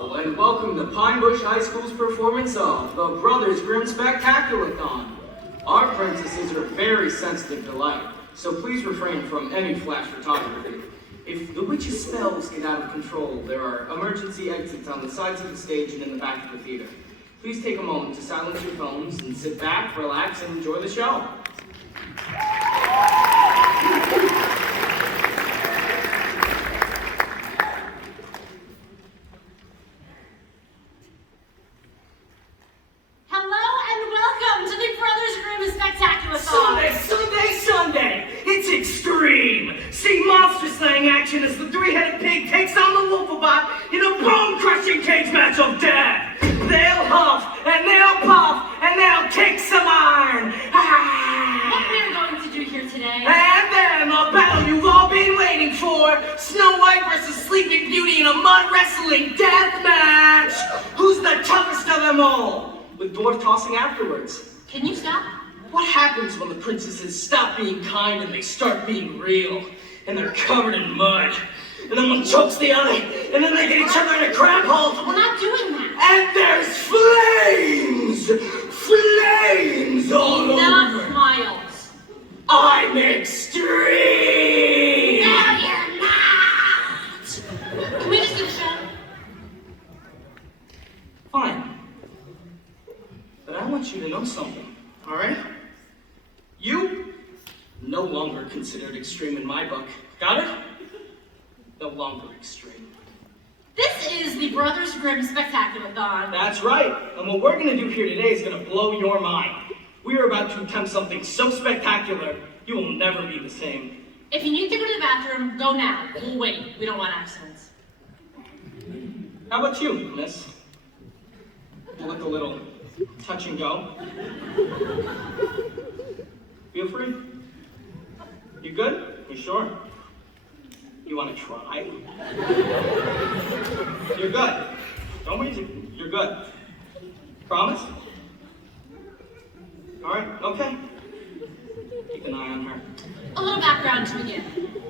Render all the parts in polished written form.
And welcome to Pine Bush High School's performance of the Brothers Grimm Spectaculathon. Our princesses are very sensitive to light, so please refrain from any flash photography. If the witch's spells get out of control, there are emergency exits on the sides of the stage and in the back of the theater. Please take a moment to silence your phones and sit back, relax, and enjoy the show. Sunday! It's extreme! See monster slaying action as the three-headed pig takes on the wolfabot in a bone-crushing cage match of death! They'll huff, and they'll puff, and they'll kick some iron! What we're going to do here today... And then the battle you've all been waiting for! Snow White versus Sleeping Beauty in a mud wrestling death match! Who's the toughest of them all? With dwarf tossing afterwards. Can you stop? What happens when the princesses stop being kind and they start being real? And they're covered in mud. And then one chokes the other, and then they get each other in a crab hole. We're not doing that. And there's flames! Flames all over! Enough, Miles. I'm extreme! No, you're not! Can we just do the show? Fine. But I want you to know something, all right? You, no longer considered extreme in my book. Got it? No longer extreme. This is the Brothers Grimm Spectaculathon. That's right. And what we're going to do here today is going to blow your mind. We are about to attempt something so spectacular, you will never be the same. If you need to go to the bathroom, go now. We'll wait. We don't want accidents. How about you, miss? You look a little touch and go. Feel free. You good? You sure? You want to try? You're good. Don't worry, you're good. Promise? All right, okay. Keep an eye on her. A little background to begin.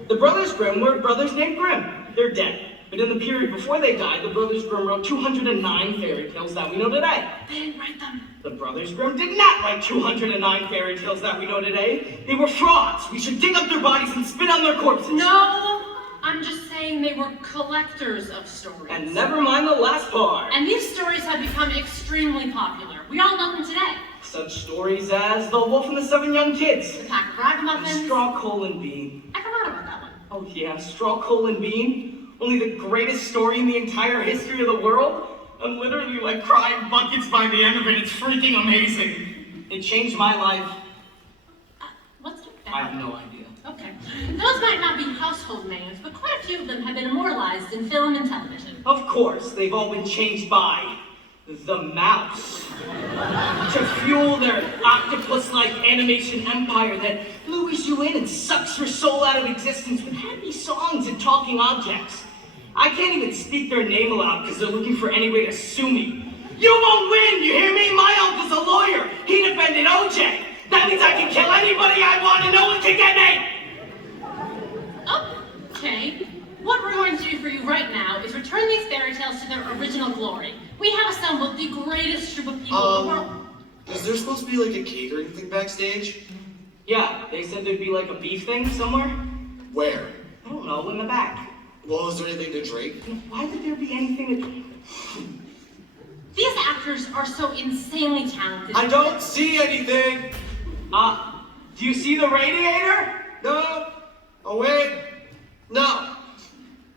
The Brothers Grimm were brothers named Grimm. They're dead. But in the period before they died, the Brothers Grimm wrote 209 fairy tales that we know today. They didn't write them. The Brothers Grimm did not write 209 fairy tales that we know today. They were frauds. We should dig up their bodies and spit on their corpses. No, I'm just saying they were collectors of stories. And never mind the last part. And these stories have become extremely popular. We all know them today. Such stories as The Wolf and the Seven Young Kids. The Pack of And Ragamuffins. Straw, Coal, and Bean. I forgot about that one. Oh yeah, Straw, Coal, and Bean. Only the greatest story in the entire history of the world. I'm literally like crying buckets by the end of it. It's freaking amazing. It changed my life. What's the I have no idea. Okay. Those might not be household names, but quite a few of them have been immortalized in film and television. Of course, they've all been changed by the mouse to fuel their octopus-like animation empire that lures you in and sucks your soul out of existence with happy songs and talking objects. I can't even speak their name aloud because they're looking for any way to sue me. You won't win, you hear me? My uncle's a lawyer. He defended OJ. That means I can kill anybody I want and no one can get me. Okay. What we're going to do for you right now is return these fairy tales to their original glory. We have assembled the greatest troupe of people in the world. Is there supposed to be like a catering thing backstage? Yeah, they said there'd be like a beef thing somewhere. Where? I don't know, in the back. Well, is there anything to drink? Why would there be anything to... These actors are so insanely talented. I don't see anything! Do you see the radiator? No! Oh, wait! No!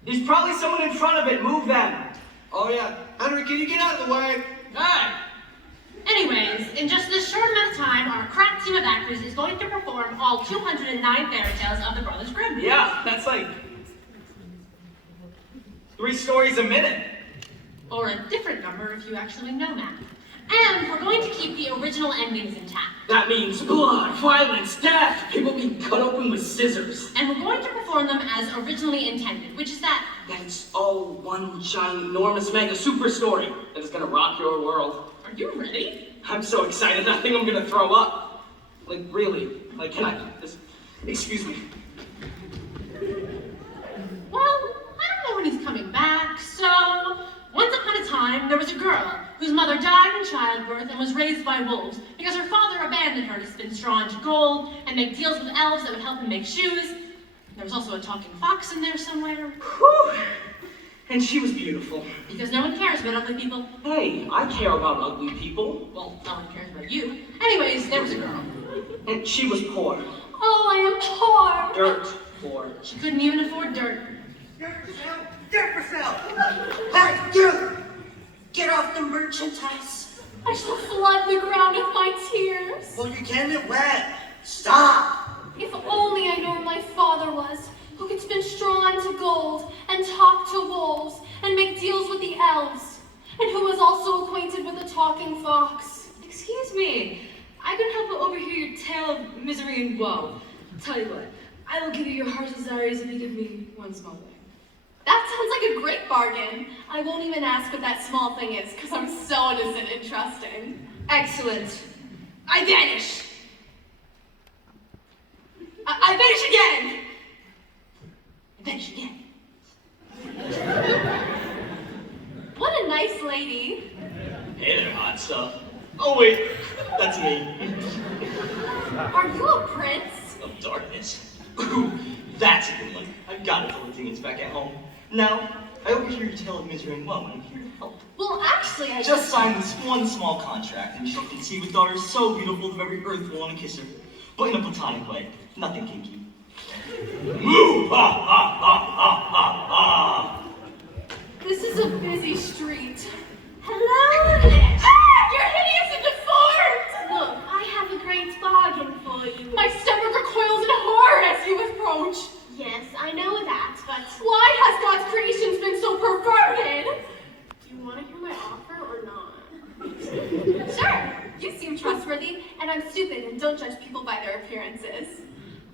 There's probably someone in front of it. Move them. Oh, yeah. Henry, can you get out of the way? Hey! Anyways, in just this short amount of time, our crack team of actors is going to perform all 209 fairy tales of the Brothers Grimm. Yeah, that's like 3 stories a minute. Or a different number if you actually know math. And we're going to keep the original endings intact. That means blood, violence, death, people being cut open with scissors. And we're going to perform them as originally intended, which is that That's all one giant, enormous, mega super story that is gonna rock your world. Are you ready? I'm so excited, I think I'm gonna throw up. Like, really. Like, can I just... Excuse me. Well, I don't know when he's coming back, so once upon a there was a girl whose mother died in childbirth and was raised by wolves because her father abandoned her to spin straw into gold and make deals with elves that would help him make shoes. There was also a talking fox in there somewhere. Whew. And she was beautiful. Because no one cares about ugly people. Hey, I care about ugly people. Well, no one cares about you. Anyways, there was a girl. And she was poor. Oh, I am poor. Dirt poor. She couldn't even afford dirt. Dirt for sale! Hey, you! Get off the merchandise. I shall flood the ground with my tears. Well, you can't get wet. Stop! If only I knew where my father was, who could spin straw into gold, and talk to wolves, and make deals with the elves, and who was also acquainted with the talking fox. Excuse me, I couldn't help but overhear your tale of misery and woe. Tell you what, I will give you your heart's desires if you give me one small thing. That sounds like a great bargain. I won't even ask what that small thing is, because I'm so innocent and trusting. Excellent. I vanish. I vanish again. I vanish again. What a nice lady. Hey there, hot stuff. Oh wait, that's me. Are you a prince? Of darkness. Ooh, that's a good one. I've got it for the things back at home. Now, I overhear your tale of misery and woe, and I'm here to help. Well, actually, I Just sign this one small contract, and you shall conceive a daughter so beautiful that every earth will want to kiss her. But in a platonic way, nothing kinky. Moo! Ha ha ha ha ha ha! This is a busy street. Hello there. Ah, you're hideous and deformed. Look, I have a great bargain for you. My stomach recoils in horror as you approach. Yes, I know that, but why has God's creations been so perverted? Do you want to hear my offer or not? Sure. You seem trustworthy, and I'm stupid and don't judge people by their appearances.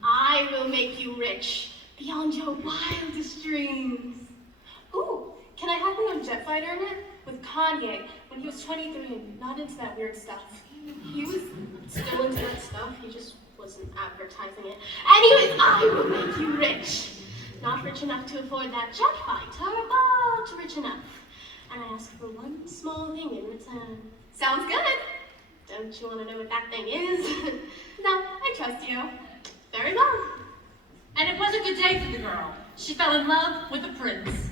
I will make you rich beyond your wildest dreams. Ooh, can I have my own jet fighter in it? With Kanye when he was 23 and not into that weird stuff. He was still into that stuff, he just wasn't advertising it. Anyways, I will make you rich. Not rich enough to afford that jet fighter, but rich enough. And I ask for one small thing in return. Sounds good. Don't you want to know what that thing is? No, I trust you. Very well. And it was a good day for the girl. She fell in love with the prince.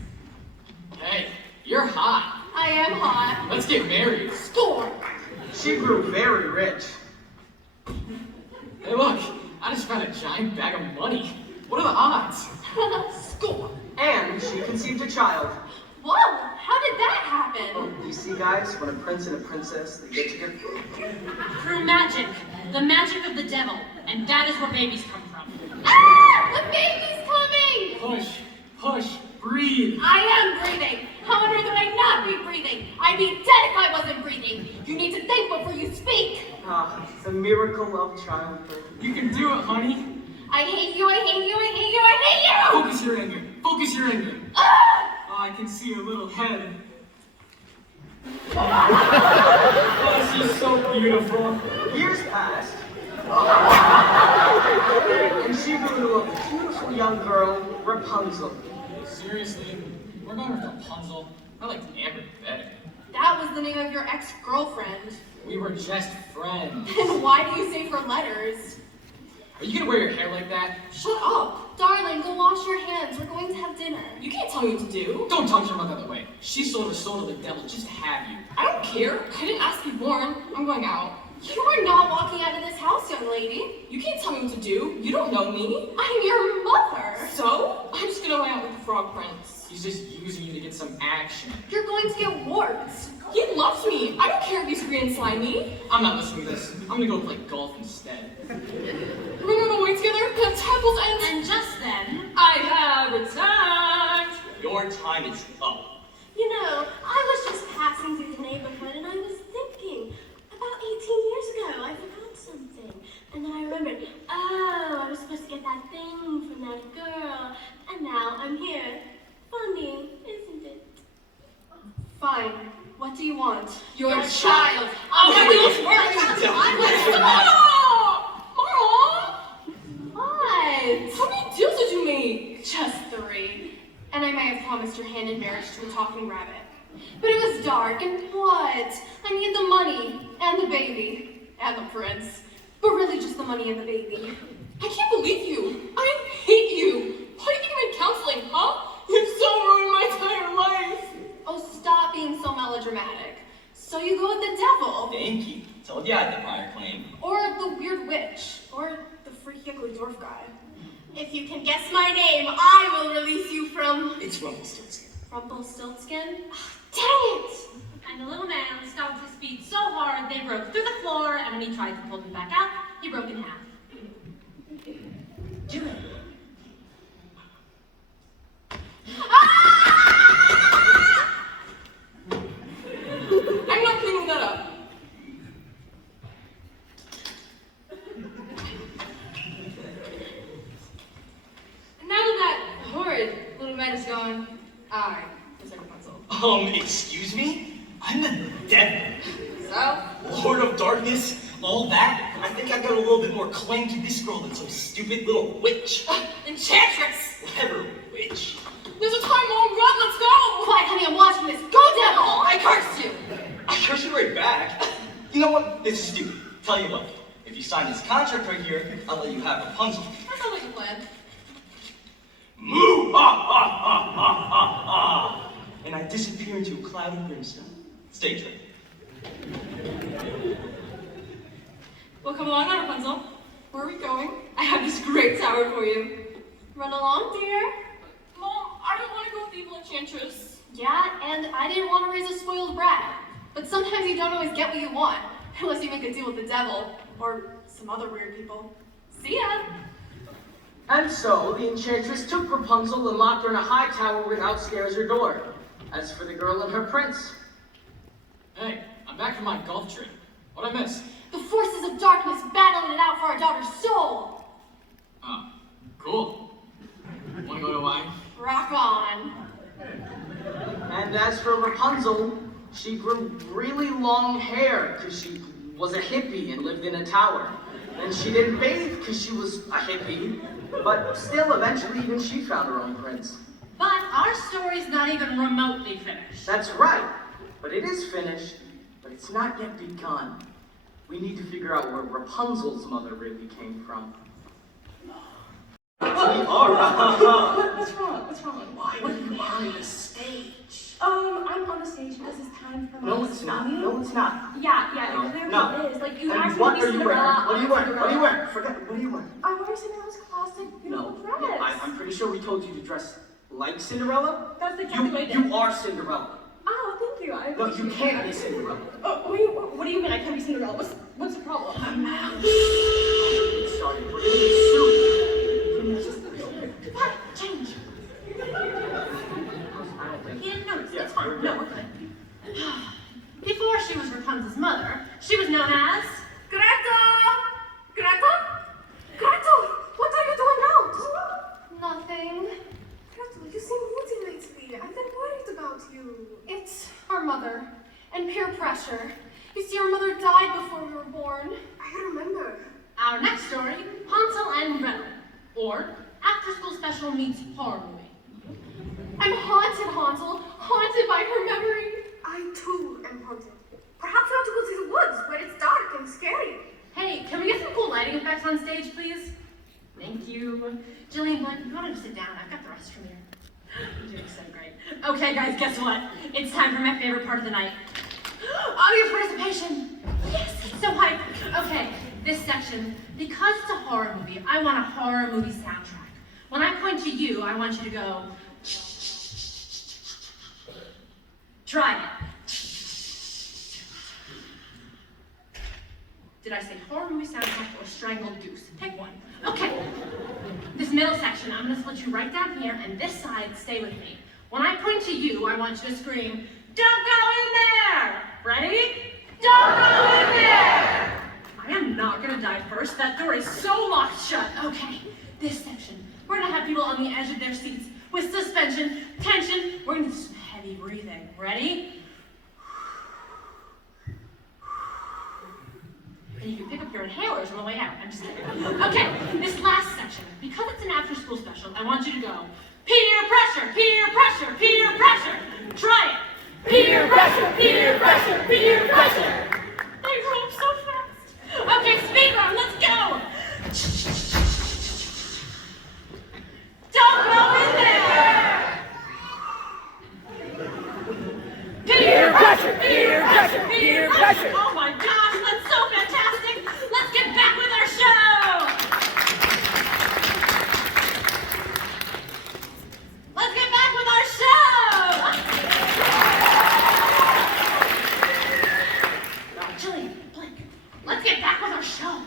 Hey, you're hot. I am hot. Let's get married. Score! She grew very rich. Hey, look, I just found a giant bag of money. What are the odds? Score! And she conceived a child. Whoa! How did that happen? You see, guys, when a prince and a princess, they get together. Through magic, the magic of the devil, and that is where babies come from. Ah! The baby's coming! Push, breathe. I am breathing. How on earth would I not be breathing? I'd be dead if I wasn't breathing. You need to think before you speak. Ah, the miracle of childbirth. You can do it, honey. I hate you, I hate you, I hate you, I hate you! Focus your anger. Focus your anger. Ah! Oh, I can see your little head. Oh, she's so beautiful. Years passed. And she grew to a beautiful young girl, Rapunzel. Seriously? We're going with Rapunzel. I liked Amber better. That was the name of your ex-girlfriend. We were just friends. And why do you say for letters? Are you gonna wear your hair like that? Shut up! Darling, go wash your hands. We're going to have dinner. You can't tell me what to do. Don't talk to your mother that way. She sold her soul to the devil just to have you. I don't care. I didn't ask to be born. I'm going out. You are not walking out of this house, young lady. You can't tell me what to do. You don't know me. I'm your mother. So, I'm just gonna hang out with the Frog Prince. He's just using you to get some action. You're going to get warts. He loves me. I don't care if he's green and slimy. I'm not listening to this. I'm gonna go play golf instead. We're gonna wait together at the temple's end. And just then, I have returned. Your time is up. You know, I was just passing through the neighborhood and I was thinking, about 18 years ago, I forgot something. And then I remembered, oh, I was supposed to get that thing from that girl. And now I'm here. Funny, isn't it? Fine. What do you want? Your child. Oh my goodness, Stop! What? How many deals did you make? Just 3. And I may have promised your hand in marriage to a talking rabbit. But it was dark, and what? I need the money, and the baby, and the prince. But really just the money and the baby. I can't believe you. I hate you. Why do you think I'm in counseling, huh? You've so ruined my entire life. Oh, stop being so melodramatic. So you go with the devil, Thank you. Told you I had the prior claim. or the weird witch, or the freaky ugly dwarf guy. If you can guess my name, I will release you from... It's Rumpelstiltskin. Rumpelstiltskin? Dang it! And the little man stomped his feet so hard they broke through the floor, and when he tried to pull them back out, he broke in half. Do it. I'm not cleaning that up. Now that that horrid little man is gone, I was Rapunzel. Excuse me? I'm the devil. So? Lord of Darkness, all that? I think I got a little bit more claim to this girl than some stupid little witch. Enchantress! Whatever, witch. There's a time, Mom. Run, let's go! Quiet, honey, I'm watching this. Go, devil! I curse you! I curse you right back. You know what? This is stupid. Tell you what, if you sign this contract right here, I'll let you have Rapunzel. That sounds like a plan. Moo! Ha ha ha ha ha ha! And I disappear into a cloud of brimstone. Stage right. Well, come along now, Rapunzel. Where are we going? I have this great tower for you. Run along, dear. Mom, I don't want to go with the evil enchantress. Yeah, and I didn't want to raise a spoiled brat. But sometimes you don't always get what you want, unless you make a deal with the devil, or some other weird people. See ya! And so, the enchantress took Rapunzel and locked her in a high tower without stairs or door. As for the girl and her prince, Hey, I'm back from my golf trip. What'd I miss? The forces of darkness battling it out for our daughter's soul! Oh, cool. Wanna go to Hawaii? Rock on. and as for Rapunzel, she grew really long hair because she was a hippie and lived in a tower. And she didn't bathe because she was a hippie, but still, eventually, even she found her own prince. But our story's not even remotely finished. That's right, but it is finished, but it's not yet begun. We need to figure out where Rapunzel's mother really came from. Alright. What's wrong? What's wrong? Why are you on the stage? I'm on the stage because it's time for No, my it's not. singing. No, it's not. Yeah, No, there no. it is. Like, you And asked what me to are be you wearing? Cinderella. What are you wearing? What are you Cinderella. wearing? Forget. What are you wearing? I'm wearing Cinderella's classic beautiful No. dress. I'm pretty sure we told you to dress like Cinderella. That's exactly what I did. You are Cinderella. Oh, thank you. No, you can't be Cinderella. What do you mean I can't be Cinderella? What's the problem? Sorry, we're gonna be sued. What? Change. I don't think. He didn't notice. Yeah, It's fine. we're No, good. we're good. Before she was Rapunzel's mother, she was known as... Greta! Greta? Greta! What are you doing out? Nothing. Greta, you seem moody lately. I've been worried about you. It's our mother, and peer pressure. You see, our mother died before we were born. I remember. Our next story, Hansel and Gretel, or After School Special meets horror movie. I'm haunted, Hansel. Haunted by her memory. I too am haunted. Perhaps we ought to go to the woods where it's dark and scary. Hey, can we get some cool lighting effects on stage, please? Thank you. Jillian, Blunt, you want to sit down? I've got the rest from here. You're doing so great. Okay, guys, guess what? It's time for my favorite part of the night. Audience participation! Yes, it's so hype. Okay, this section, because it's a horror movie, I want a horror movie soundtrack. When I point to you, I want you to go... Try it. Did I say horror movie soundtrack or strangled goose? Pick one. Okay. This middle section, I'm gonna split you right down here, and this side, stay with me. When I point to you, I want you to scream, "Don't go in there!" Ready? Don't go in there! I am not gonna die first. That door is so locked shut. Okay, this section, we're gonna have people on the edge of their seats with suspension, tension. We're gonna do some heavy breathing. Ready? And you can pick up your inhalers on the way out. I'm just kidding. Okay, this last section, because it's an after-school special, I want you to go, peer pressure, peer pressure, peer pressure. Try it. Peer pressure, peer pressure, peer pressure. They grew up so fast. Okay, speed run, let's go. Don't go in there. Peer pressure, peer pressure, peer pressure. Oh my gosh, that's so fantastic. Let's get back with our show. Let's get back with our show. Jillian, Blake, let's get back with our show.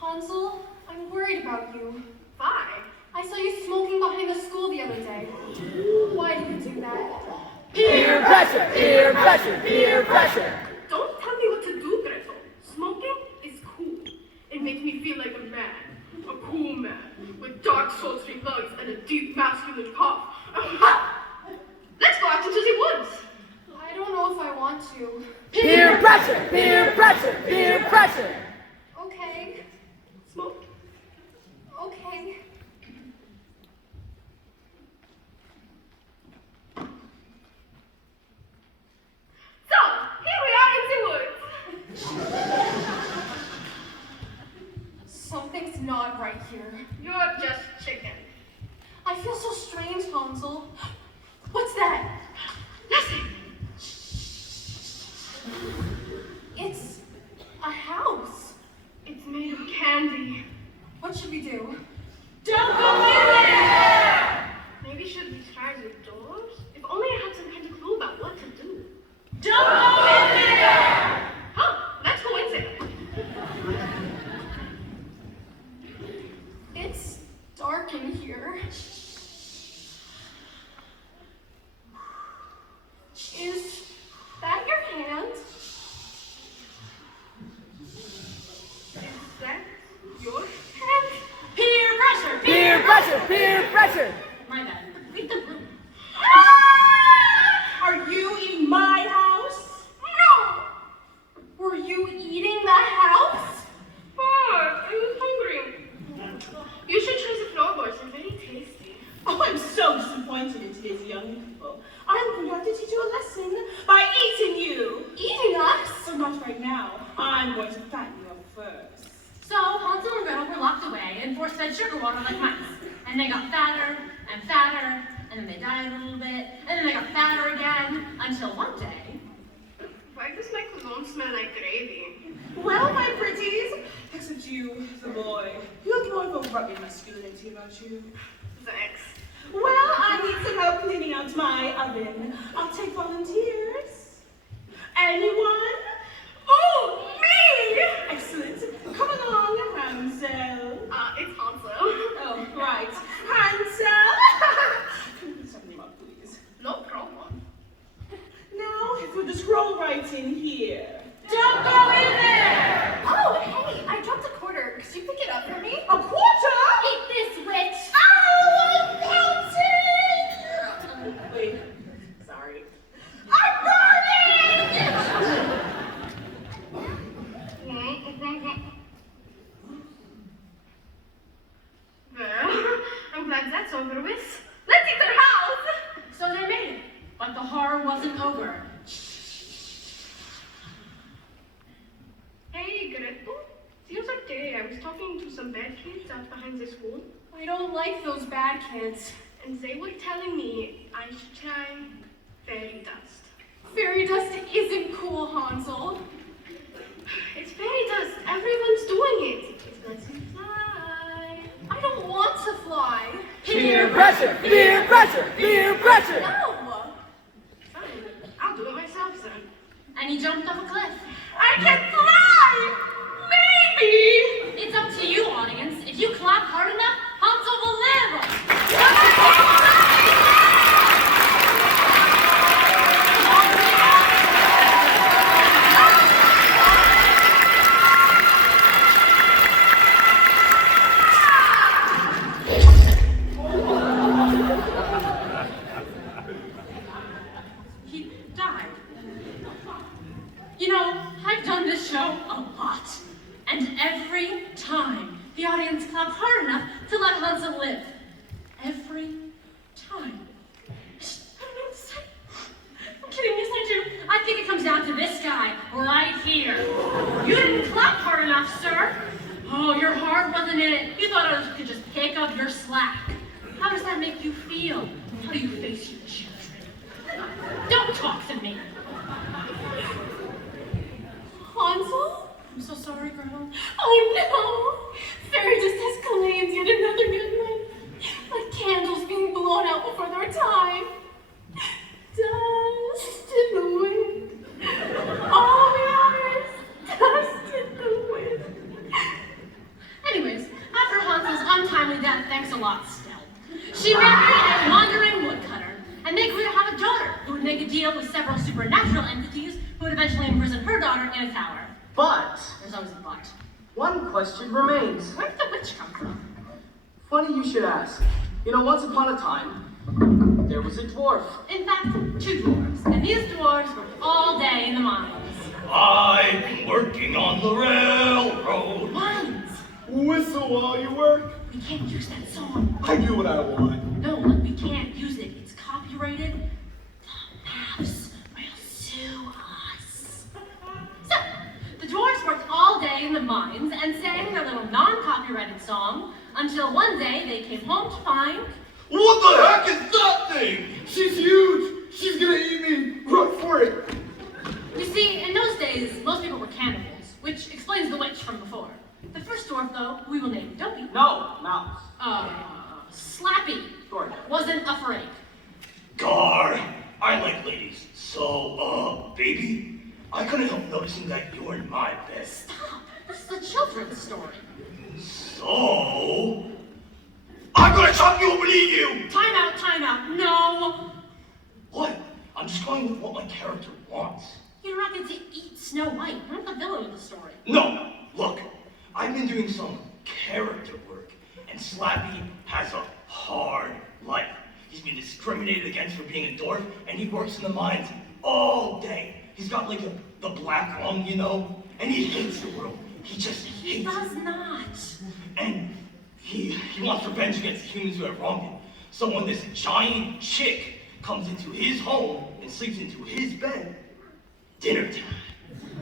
Hansel, I'm worried about you. Why? I saw you smoking behind the school the other day. Why did you do that? Peer pressure, peer pressure, peer pressure. Don't tell me what to do, Gretel. Smoking is cool. It makes me feel like a man. A cool man. With dark, sultry lungs and a deep, masculine cough. Let's go out into the woods. I don't know if I want to. Peer pressure, peer pressure, peer pressure. Okay. Smoke? Okay. So, here we are in the woods. Something's not right here. You're just chicken. I feel so strange, Hansel. What's that? Nothing. It's a house. It's made of candy. What should we do? Don't go in there. Maybe should we try the doors? If only I had some kind of clue about what to do. Don't go in there. Huh, let's go in there. It's dark in here. Is that your hand? Is that your hand? Peer pressure. Peer pressure, peer pressure. My bad. Read the room. Are you in my house? No! Were you eating the house? Oh, I was hungry. You should try the floorboards, they're very tasty. Oh, I'm so disappointed in today's young people. I'm going to have to teach you a lesson by eating you. Eating us? But not right now. I'm going to fatten you up first. So Hansel and Gretel were locked away and force-fed sugar water like mice. And they got fatter and fatter, and then they died a little bit, and then they got fatter again, until one day. Why does my cologne smell like gravy? Well, my pretties, except you, the boy, you look more of a rugged masculinity about you. Thanks. Well, I need some help cleaning out my oven. I'll take volunteers. Anyone? Oh, me! Excellent. Come along, Hansel. It's Hansel. Oh, right. Hansel! Can you please something up, please? No problem. Now, if you'll just roll right in here. Don't go in there! Oh, hey, I dropped a quarter. Could you pick it up for me? A quarter? Eat this, witch! Oh, I'm melting! Wait, sorry. I'm burning! Well, I'm glad that's over with. Let's eat their house! So they made it, but the horror wasn't over. Hey, Gretel. The other day I was talking to some bad kids out behind the school. I don't like those bad kids. And they were telling me I should try fairy dust. Fairy dust isn't cool, Hansel. It's fairy dust. Everyone's doing it. It lets you fly. I don't want to fly. Peer pressure, peer pressure, peer pressure. No! Fine. I'll do it myself then. And he jumped off a cliff. I can fly! Maybe! It's up to you, audience. If you clap hard enough, Hansel will live. He died. You know, I've done this show a lot. And every time, the audience clapped hard enough to let Hansel live. Every time. I don't know what to say. die right here. You didn't clap hard enough, sir. Oh, your heart wasn't in it. You thought others could just pick up your slack. How does that make you feel? How do you face your children? Don't talk to me. Hansel? I'm so sorry, Gretel. Oh no! Fairy just has claimed yet another good life. Like candles being blown out before their time. Dust in the wind. All the hours, dust in the wind. Anyways, after Hansel's untimely death, thanks a lot, Stell, she married a wandering woodcutter, and they grew to have a daughter who would make a deal with several supernatural entities who would eventually imprison her daughter in a tower. But There's always a but. one question remains. Where did the witch come from? Funny you should ask. You know, once upon a time, there was a dwarf. In fact, 2 dwarves, and these dwarves worked all day in the mines. I've been working on the railroad. Mines! Whistle while you work. We can't use that song. I do what I want. No, look, we can't use it. It's copyrighted. The mouse will sue us. So, the dwarves worked all day in the mines and sang their little non-copyrighted song until one day they came home to find... What the heck is that thing? She's huge. She's gonna eat me. Run for it. You see, in those days, most people were cannibals, which explains the witch from before. The first dwarf, though, we will name Dopey. No, mouse. Slappy. Dwarf. Wasn't afraid. Gar, I like ladies. So, baby, I couldn't help noticing that you're in my bed. Stop. This is a children's story. So, I'm gonna chop you up and eat you! Time out, time out. No. What? I'm just going with what my character wants. You're not going to eat Snow White. I'm not the villain of the story. No, look, I've been doing some character work, and Slappy has a hard life. He's been discriminated against for being a dwarf, and he works in the mines all day. He's got like the black lung, you know, and he hates the world. He just He hates does it. not. And he wants revenge against the humans who have wronged him. So when this giant chick comes into his home and sleeps into his bed, dinner time.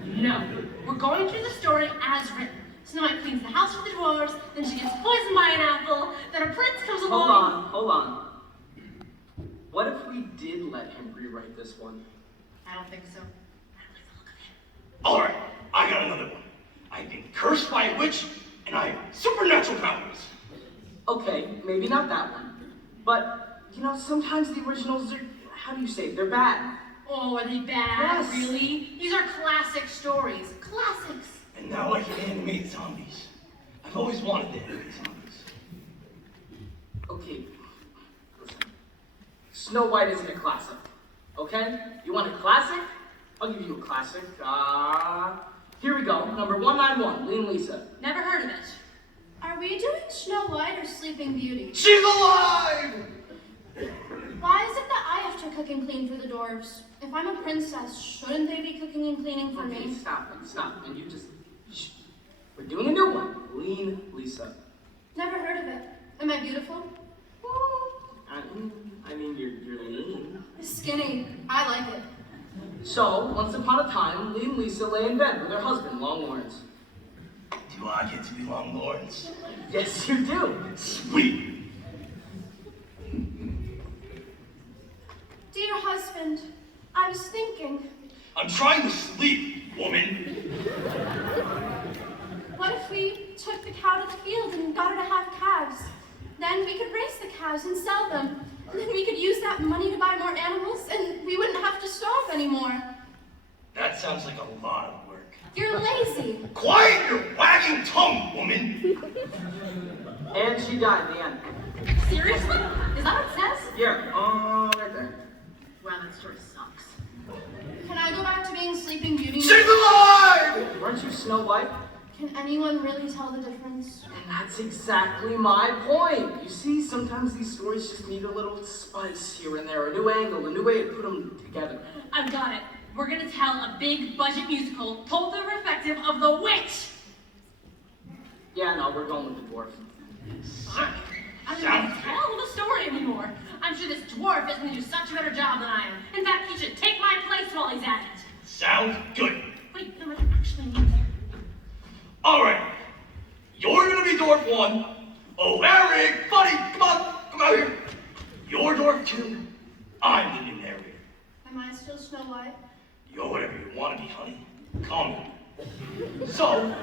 No. We're going through the story as written. Snow White cleans the house for the dwarves, then she gets poisoned by an apple, then a prince comes along. Hold on. What if we did let him rewrite this one? I don't think so. I don't like the look of it. Alright, I got another one. I've been cursed by a witch, and I have supernatural powers. Okay, maybe not that one. But, you know, sometimes the originals are, how do you say, they're bad. Oh, are they bad? Yes. Really? These are classic stories. Classics. And now I can animate zombies. I've always wanted to animate zombies. Okay, listen. Snow White isn't a classic, okay? You want a classic? I'll give you a classic. Here we go, number 191, Lee and Lisa. Never heard of it. Are we doing Snow White or Sleeping Beauty? She's alive! Why is it that I have to cook and clean for the dwarves? If I'm a princess, shouldn't they be cooking and cleaning for Okay, me? stop, and you just, shh. We're doing a new one, Lean Lisa. Never heard of it. Am I beautiful? I mean, you're lean. Skinny. I like it. So, once upon a time, Lee and Lisa lay in bed with her husband, Longhorns. Do I get to be Longhorns? Yes, you do. Sweet! Dear husband, I was thinking, I'm trying to sleep, woman. what if we took the cow to the field and got her to have calves? Then we could raise the cows and sell them. And then we could use that money to buy more animals and we wouldn't have to starve anymore. That sounds like a lot of work. You're lazy. Quiet your wagging tongue, woman! And she died in the end. Seriously? Is that what it says? Here, right there. Wow, that story sucks. Can I go back to being Sleeping Beauty? She's alive! Weren't you Snow White? Can anyone really tell the difference? And that's exactly my point. You see, sometimes these stories just need a little spice here and there, a new angle, a new way to put them together. I've got it. We're gonna tell a big budget musical told through the perspective of the witch. Yeah, no, we're going with the dwarf. Fine. I don't even tell the story anymore. I'm sure this dwarf is gonna do such a better job than I am. In fact, he should take my place while he's at it. Sounds good. still Snow White? You're whatever you want to be, honey. Call me. So,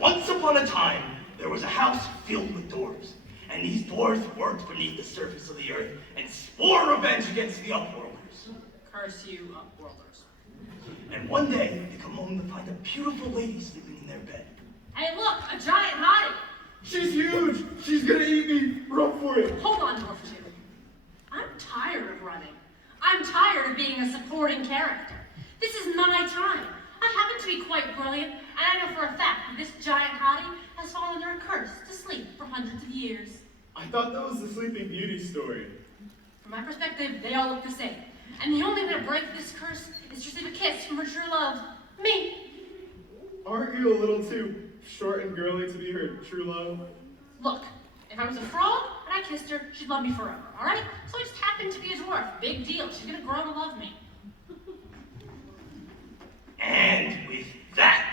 once upon a time, there was a house filled with dwarves. And these dwarves worked beneath the surface of the earth and swore revenge against the Upworlders. Curse you, Upworlders. And one day, they come home to find a beautiful lady sleeping in their bed. Hey, look, a giant hottie. She's huge. She's gonna eat me. Run for it. Hold on, Dwarf 2. I'm tired of running. I'm tired of being a supporting character. This is my time. I happen to be quite brilliant, and I know for a fact that this giant hottie has fallen under a curse to sleep for hundreds of years. I thought that was the Sleeping Beauty story. From my perspective, they all look the same. And the only way to break this curse is to receive a kiss from her true love, me. Aren't you a little too short and girly to be her true love? Look, if I was a frog and I kissed her, she'd love me forever, all right? So I just happen to be a dwarf. Big deal. She's gonna grow to love me. And with that,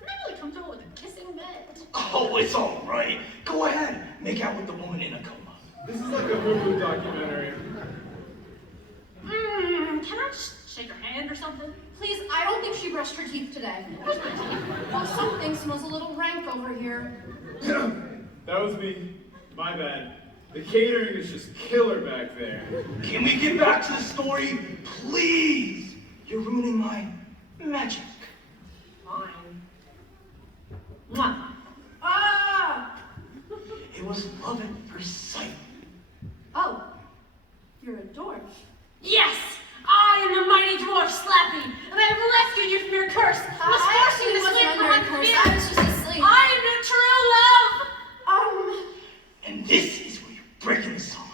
I'm not really comfortable with a kissing bed. oh, it's all right. Go ahead, make out with the woman in a coma. This is like a Hulu documentary. Can I just shake her hand or something? Please, I don't think she brushed her teeth today. Well, something smells a little rank over here. That was me. My bad. The catering is just killer back there. Can we get back to the story, please? You're ruining my magic. Fine. Mwah. Ah! It was love at first sight. Oh, you're a dwarf. Yes! I am the mighty dwarf Slappy, and I have rescued you from your curse. I was forcing you to sleep for under a hundreds of curse. years. I was just asleep. I am your true love! And this is where you're breaking the song.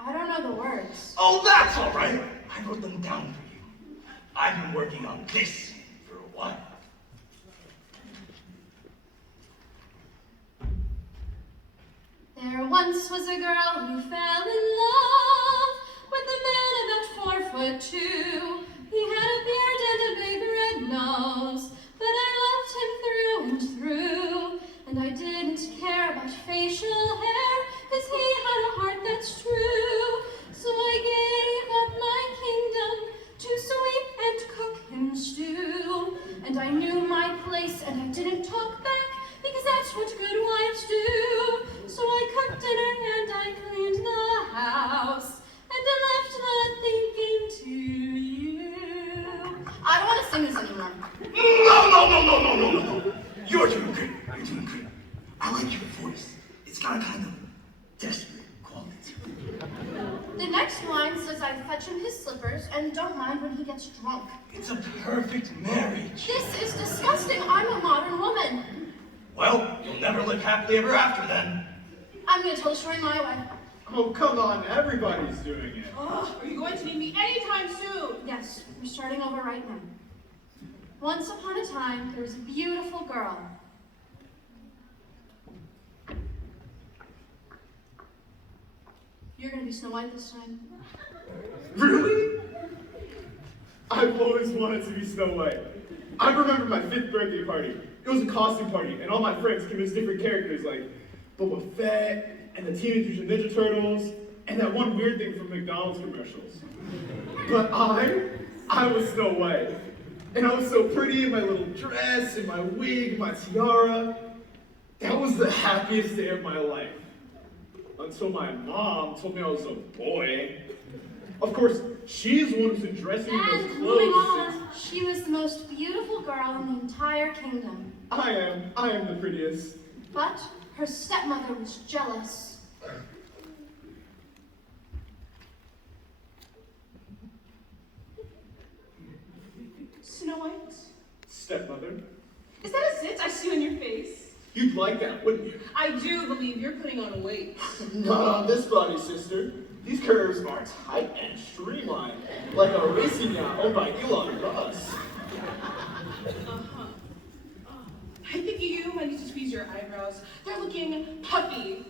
I don't know the words. Oh, that's all right. I wrote them down for you. I've been working on this for a while. There once was a girl who fell in love with a man about 4'2". He had a beard and a big red nose, but I loved him through and through. And I didn't care about facial hair, 'cause he had a heart that's true. So I gave up my kingdom to sweep and cook him stew. And I knew my place and I didn't talk back, because that's what good wives do. So I cooked dinner and I cleaned the house, and I left the thinking to you. I don't want to sing this anymore. No. You're doing good. You're doing good. I like your voice. It's got a kind of desperate quality to it. The next line says I fetch him his slippers and don't mind when he gets drunk. It's a perfect marriage. This is disgusting. I'm a modern woman. Well, you'll never live happily ever after then. I'm going to tell the story my way. Oh, come on. Everybody's doing it. Are you going to need me anytime soon? Yes, we're starting over right now. Once upon a time, there was a beautiful girl. You're going to be Snow White this time. Really? I've always wanted to be Snow White. I remember my 5th birthday party. It was a costume party, and all my friends came as different characters like Boba Fett, and the Teenage Mutant Ninja Turtles, and that one weird thing from McDonald's commercials. But I was Snow White. And I was so pretty in my little dress, and my wig, my tiara. That was the happiest day of my life. Until my mom told me I was a boy. Of course, she's the one who's been dressing in those And clothes moving on, since- she was the most beautiful girl in the entire kingdom. I am the prettiest. But her stepmother was jealous. Snow White? Stepmother? Is that a zit I see on your face? You'd like that, wouldn't you? I do believe you're putting on weight. Not on this body, sister. These curves are tight and streamlined, like a racing yacht owned by Elon Musk. I think you might need to tweeze your eyebrows. They're looking puffy.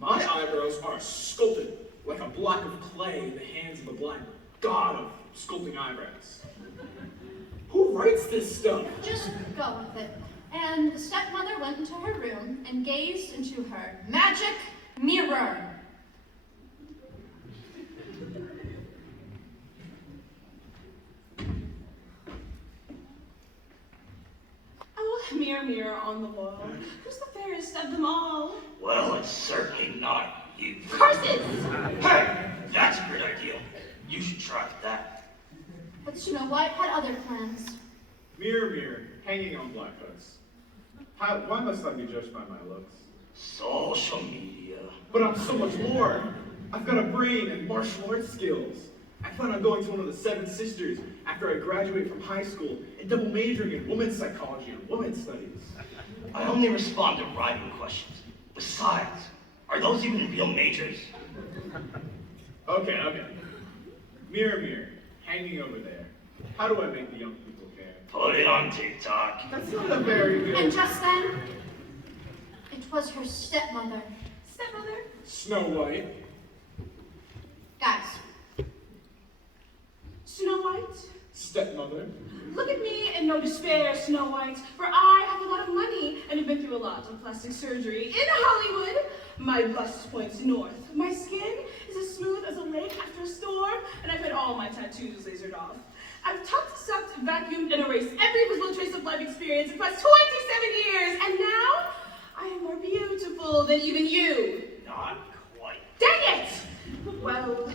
My eyebrows are sculpted like a block of clay in the hands of a black god of sculpting eyebrows. Who writes this stuff? Just go with it. And the stepmother went into her room and gazed into her magic mirror. Mirror, mirror on the wall, who's the fairest of them all? Well, it's certainly not you. Curses! Hey, that's a great idea. You should try that. But Snow White had other plans. Mirror, mirror, hanging on black hooks. Why must I be judged by my looks? Social media. But I'm so much more. I've got a brain and martial arts skills. I plan on going to one of the 7 sisters after I graduate from high school and double majoring in women's psychology and women's studies. I only respond to writing questions. Besides, are those even real majors? Okay. Mirror, mirror, hanging over there. How do I make the young people care? Put it on TikTok. That's not a very good... And just then, it was her stepmother. Stepmother? Snow White. Guys, Snow White? Stepmother. Look at me and no despair, Snow White, for I have a lot of money and have been through a lot of plastic surgery in Hollywood. My bust points north. My skin is as smooth as a lake after a storm, and I've had all my tattoos lasered off. I've tucked, sucked, vacuumed, and erased every visible trace of life experience across 27 years, and now I am more beautiful than even you. Not quite. Dang it! Well...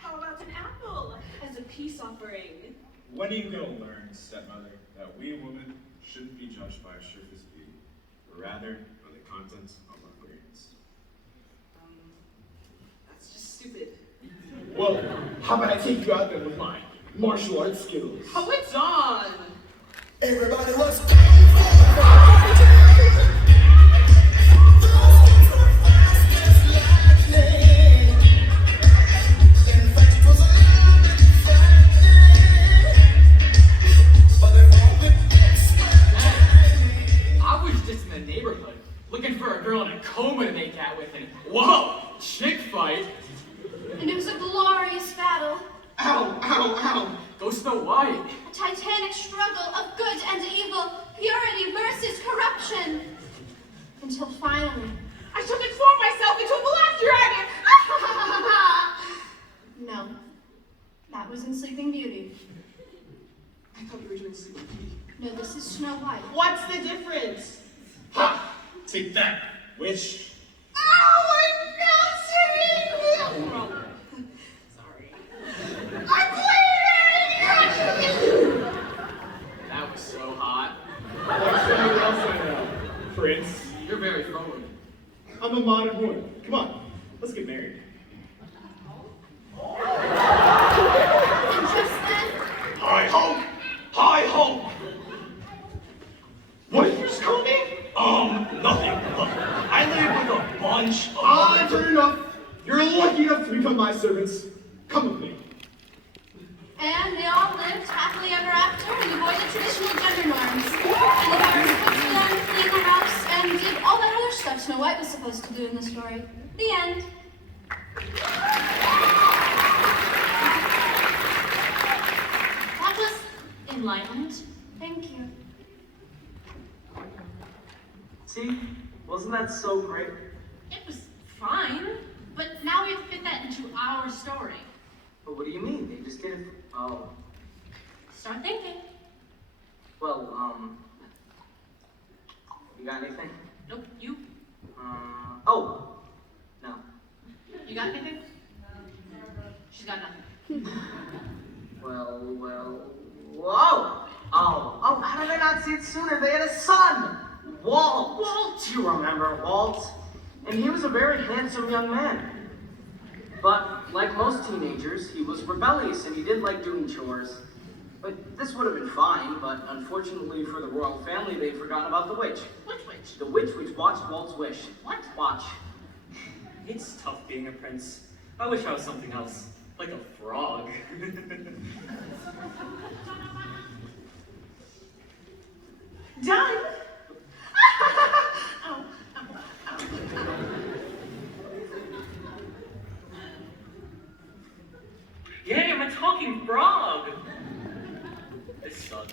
how about an apple as a peace offering? When are you gonna learn, stepmother, that we women shouldn't be judged by our surface beauty, but rather by the contents of our brains? That's just stupid. Well, how about I take you out there with my martial arts skills? Oh, it's on! Everybody was I was just in the neighborhood looking for a girl in a coma to make out with, and whoa, chick fight. and it was a glorious battle. Ow, ow, ow. Go Snow White. A titanic struggle of good and evil, purity versus corruption. Until finally, I shall transform myself into a black dragon! no, that was in Sleeping Beauty. I thought you were doing Sleeping Beauty. No, this is Snow White. What's the difference? Ha! Take that, witch. Oh, I'm melting! Sorry. I'm bleeding! That was so hot. Watch someone else I know. Prince. You're very forward. I'm a modern woman. Come on, let's get married. And just then, Hi ho! Hi ho! What did you just call me? Nothing. Look, I live with a bunch of... I've heard enough. You're lucky enough to become my servants. Come with me. and they all lived happily ever after and avoided traditional gender norms. And the daughters cooked for them, cleaned the house, and did all that other stuff Snow White was supposed to do in the story. The end. That was enlightened. Thank you. See? Wasn't that so great? It was fine, but now we have to fit that into our story. But what do you mean? They just did it. Oh. Start thinking. Well, you got anything? Nope, you. Oh. No. You got anything? She's got nothing. Well, whoa! Oh, how did I not see it sooner? They had a son! Walt! Walt! You remember Walt? And he was a very handsome young man. But, like most teenagers, he was rebellious and he didn't like doing chores. But this would have been fine, but unfortunately for the royal family, they'd forgotten about the witch. Which witch? The witch which watched Walt's wish. What? Watch. It's tough being a prince. I wish I was something else, like a frog. Done. Yay, I'm a talking frog! This sucks.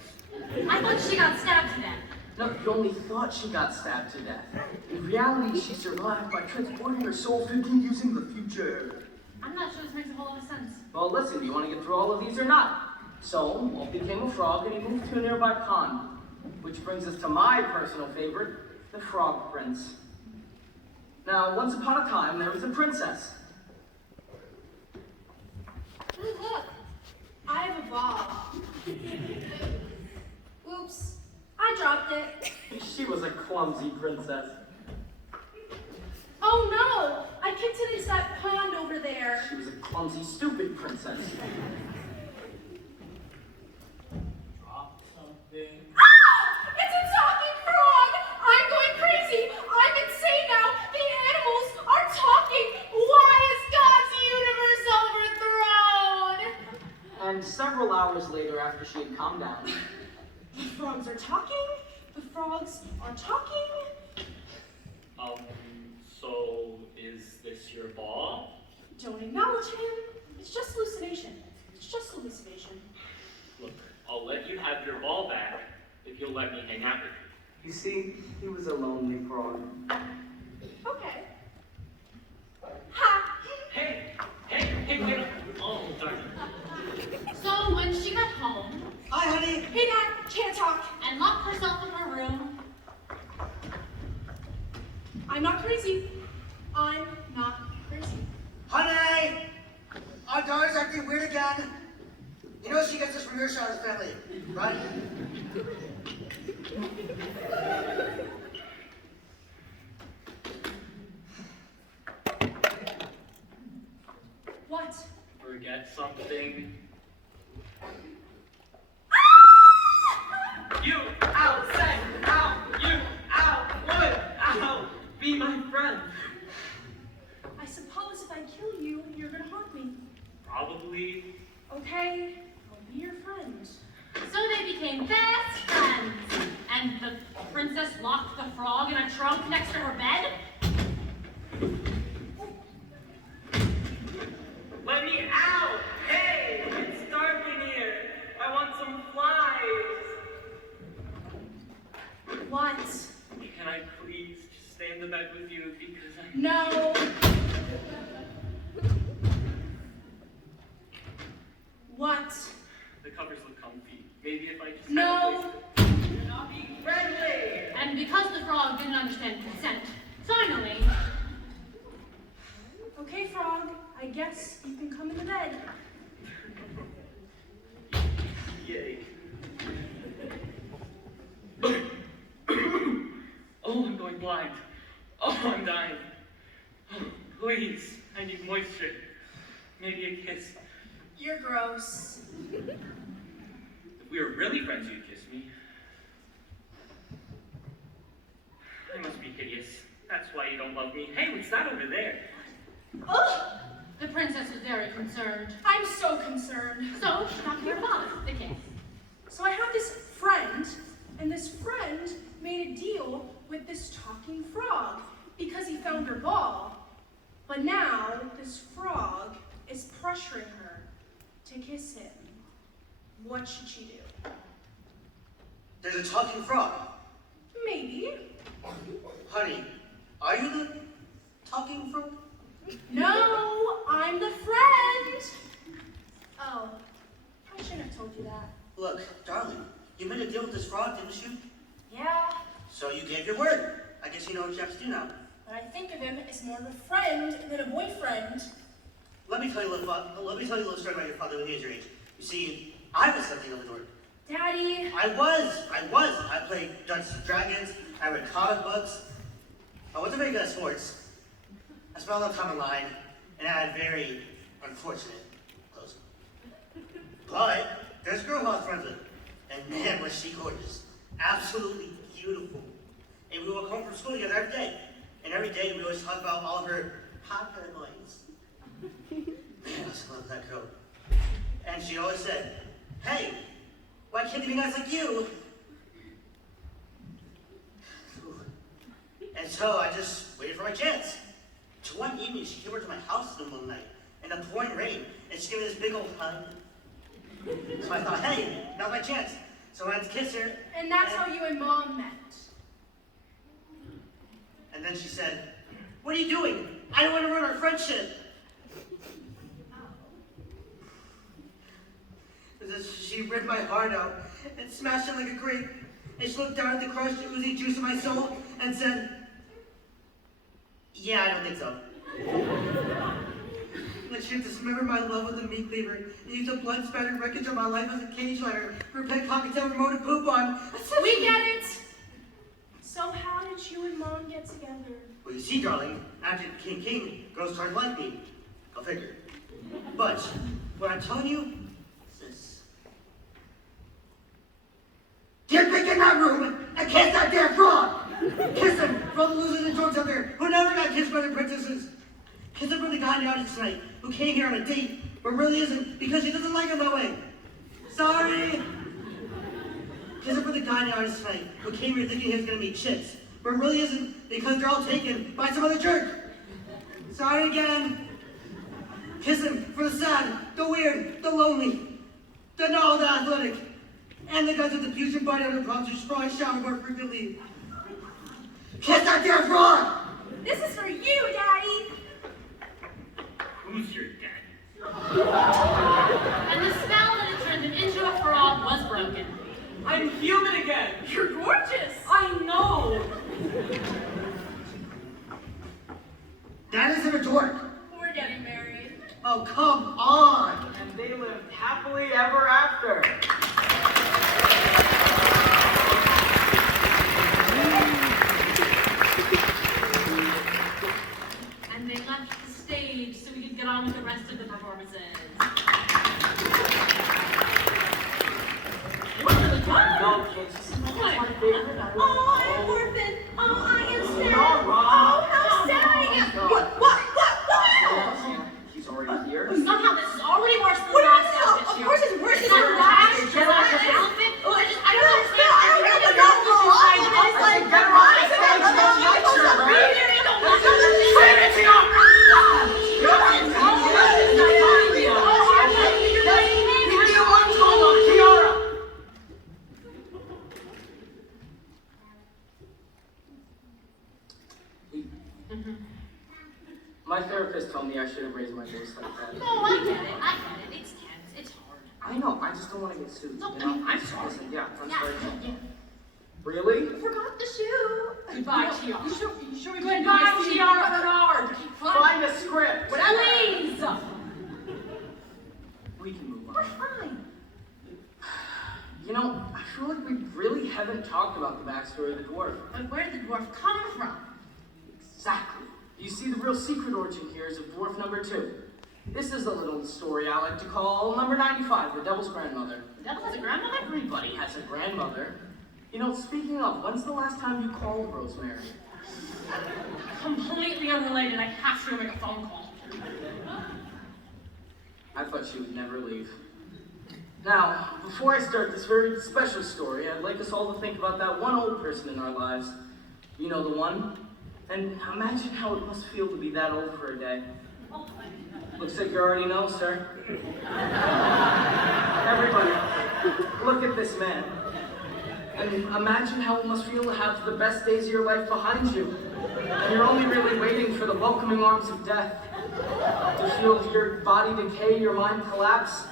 I thought she got stabbed to death. No, you only thought she got stabbed to death. In reality, she survived by transporting her soul 15 using the future. I'm not sure this makes a whole lot of sense. Well, listen, do you want to get through all of these or not? So, Wolf became a frog and he moved to a nearby pond. Which brings us to my personal favorite, the Frog Prince. Now, once upon a time, there was a princess. Oh, look. I have a ball. Oops. I dropped it. She was a clumsy princess. Oh no! I kicked it into that pond over there. She was a clumsy, stupid princess. Drop something. It's a talking frog! I'm going crazy! I'm insane now! The animals are talking! Why is God's universe overthrown? And several hours later, after she had calmed down, The frogs are talking. The frogs are talking. So is this your ball? Don't acknowledge him. It's just hallucination. It's just hallucination. Look, I'll let you have your ball back if you'll let me hang out with you. you see, he was a lonely frog. Okay. Ha! Hey, wait up. Oh, darn it. So when she got home Hi, honey. Hey, Dad. Can't talk. and locked herself in her room, I'm not crazy. I'm not crazy. Honey! Our daughter's acting weird again. You know she gets this from your side of the family, right? What? Forget something. You out, say out, you out, would out, be my friend. I suppose if I kill you, you're gonna haunt me. Probably. Okay, I'll be your friend. so they became best friends. And the princess locked the frog in a trunk next to her bed. Let me out! Hey, it's dark in here. I want some flies. What? Can I please just stay in the bed with you because I... No. What? The covers look comfy. Maybe if I just... No. You're not being friendly! And because the frog didn't understand consent, finally, Okay, frog. I guess you can come in the bed. Yay. Oh, I'm going blind. Oh, I'm dying. Oh, please, I need moisture. Maybe a kiss. You're gross. If we were really friends, you'd kiss me. I must be hideous. That's why you don't love me. Hey, what's that over there? Ugh! the princess was very concerned. I'm so concerned. So she got her father the kiss. So I have this friend, and this friend made a deal with this talking frog because he found her ball. But now this frog is pressuring her to kiss him. What should she do? There's a talking frog. Maybe. Honey, are you the talking frog? No, I'm the friend. Oh, I shouldn't have told you that. Look, darling, you made a deal with this frog, didn't you? Yeah, So you gave your word. I guess you know what you have to do now. but I think of him as more of a friend than a boyfriend. Let me tell you a little story about your father when he was your age. You see, I was something of a dork. Daddy. I was. I played Dungeons and Dragons. I read comic books. I wasn't very good at sports. I spent a lot of time online, and I had very unfortunate clothes. But there's a girl who I was friends with, and man, was she gorgeous. Absolutely beautiful. And we would come home from school together every day. And every day we always talk about all of her hot boys. Man, I just love that girl. And she always said, hey, why can't they be guys like you? And so I just waited for my chance. So one evening, she came over to my house in the middle of the night, in the pouring rain, and she gave me this big old hug. So I thought, hey, now's my chance. So I went to kiss her. And that's how you and Mom met. And then she said, what are you doing? I don't want to ruin our friendship. she ripped my heart out and smashed it like a grape. And she looked down at the crushed, oozy juice of my soul and said, "Yeah, I don't think so." Like she had dismembered my love with a meat cleaver and used the blood-spattered wreckage of my life as a cage ladder for a pet cockatiel remote to poop on. We get it! So how did you and Mom get together? Well, you see, darling, after King, girls started like me. Go figure. But what I'm telling you is this. Get back in that room and kiss that damn frog! Kiss him for all the losers and dorks out there who never got kissed by their princesses. Kiss him for the guy in the audience tonight who came here on a date but really isn't because she doesn't like him that way. Sorry. Kiss him for the guy in the audience tonight who came here thinking he was gonna meet chicks but really isn't because they're all taken by some other jerk. Sorry again. Kiss him for the sad, the weird, the lonely, the gnarled athletic, and the guys with the fusion body under proms who sprawl shower more frequently. Kiss that damn frog! This is for you, Daddy! Who's your daddy? And the spell that had turned him into a frog was broken. I'm human again. You're gorgeous! I know. That isn't a dork. We're getting married. Oh, come on! And they lived happily ever after. And they left the stage so we could get on with the rest of the performances. No, kids. Oh, I'm an orphan. Oh, I am sad. All right. Oh, how sad I am. What? He's already here. Somehow this is already worse than the What last is it? outfit. Of course it's worse It's than not the the last last outfit. I don't understand. I don't know the girl for a while. It's like, Get her on the stage, don't lecture her. Trinity! My therapist told me I should have raised my voice like that. No, I get it. It's tense. It's hard. I know, I just don't want to get sued. No, You know? I'm Listen, sorry. yeah, I'm Yeah, sorry. yeah. Really? Forgot the shoe. Goodbye, Tiara. You sure we Goodbye, Tiara Bernard. Find a script. Please. We can move We're on. fine. You know, I feel like we really haven't talked about the backstory of the dwarf. But where did the dwarf come from? Exactly. You see, the real secret origin here is of dwarf number 2. This is a little story I like to call number 95, the devil's grandmother. The devil has a grandmother? Everybody has a grandmother. You know, speaking of, when's the last time you called Rosemary? Completely unrelated. I have to make a phone call. I thought she would never leave. Now, before I start this very special story, I'd like us all to think about that one old person in our lives. You know the one? And imagine how it must feel to be that old for a day. Looks like you already know, sir. Everybody, look at this man. And imagine how it must feel to have the best days of your life behind you. And you're only really waiting for the welcoming arms of death. To feel your body decay, your mind collapse.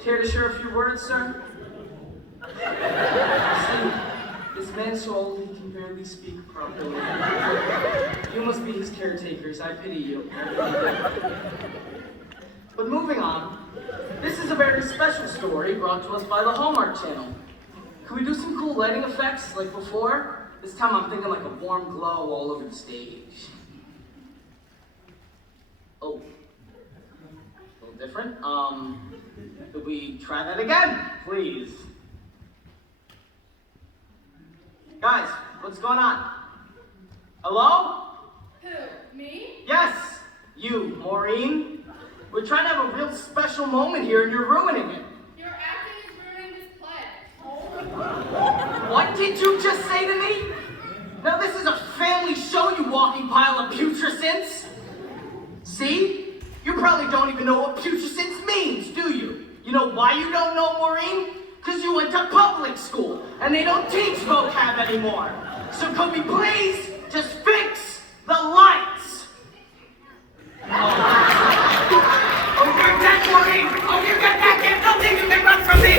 Care to share a few words, sir? See, this man's so old he can barely speak properly. You must be his caretakers. I pity you. But moving on, this is a very special story brought to us by the Hallmark Channel. Can we do some cool lighting effects like before? This time I'm thinking like a warm glow all over the stage. Oh. A little different. Could we try that again, please? Guys, what's going on? Hello? Who? Me? Yes, you, Maureen. We're trying to have a real special moment here and you're ruining it. Your acting is ruining this play. What did you just say to me? Now this is a family show, you walking pile of putrescence. See? You probably don't even know what putrescence means, do you? You know why you don't know, Maureen? Because you went to public school and they don't teach vocab anymore. So could we please just fix the lights? Oh, you're dead, Maureen! Oh, you get back here! Don't think you can run from me!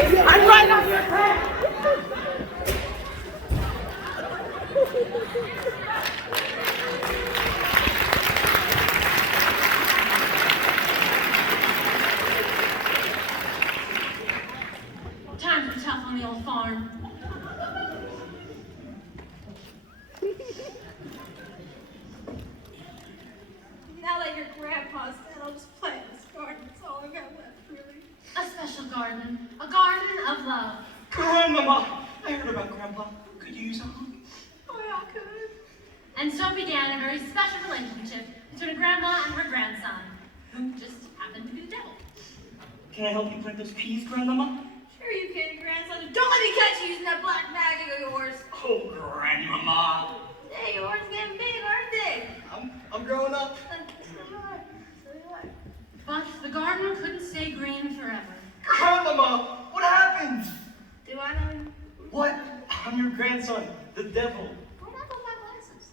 Grandpa's dead, I'll just plant this garden. It's all I got left, really. A special garden. A garden of love. Grandmama! I heard about Grandpa. Could you use a hug? Oh, yeah, I could. And so began a very special relationship between a grandma and her grandson, who just happened to be the devil. Can I help you plant those peas, Grandmama? Sure you can, grandson. Don't let me catch you using that black magic of yours. Oh, Grandmama! Hey, yours getting big, aren't they? I'm growing up. So you are. So you are. But the garden couldn't stay green forever. Grandmama! What happened? Do I know you? What? I'm your grandson, the devil. Where'd I put my glasses?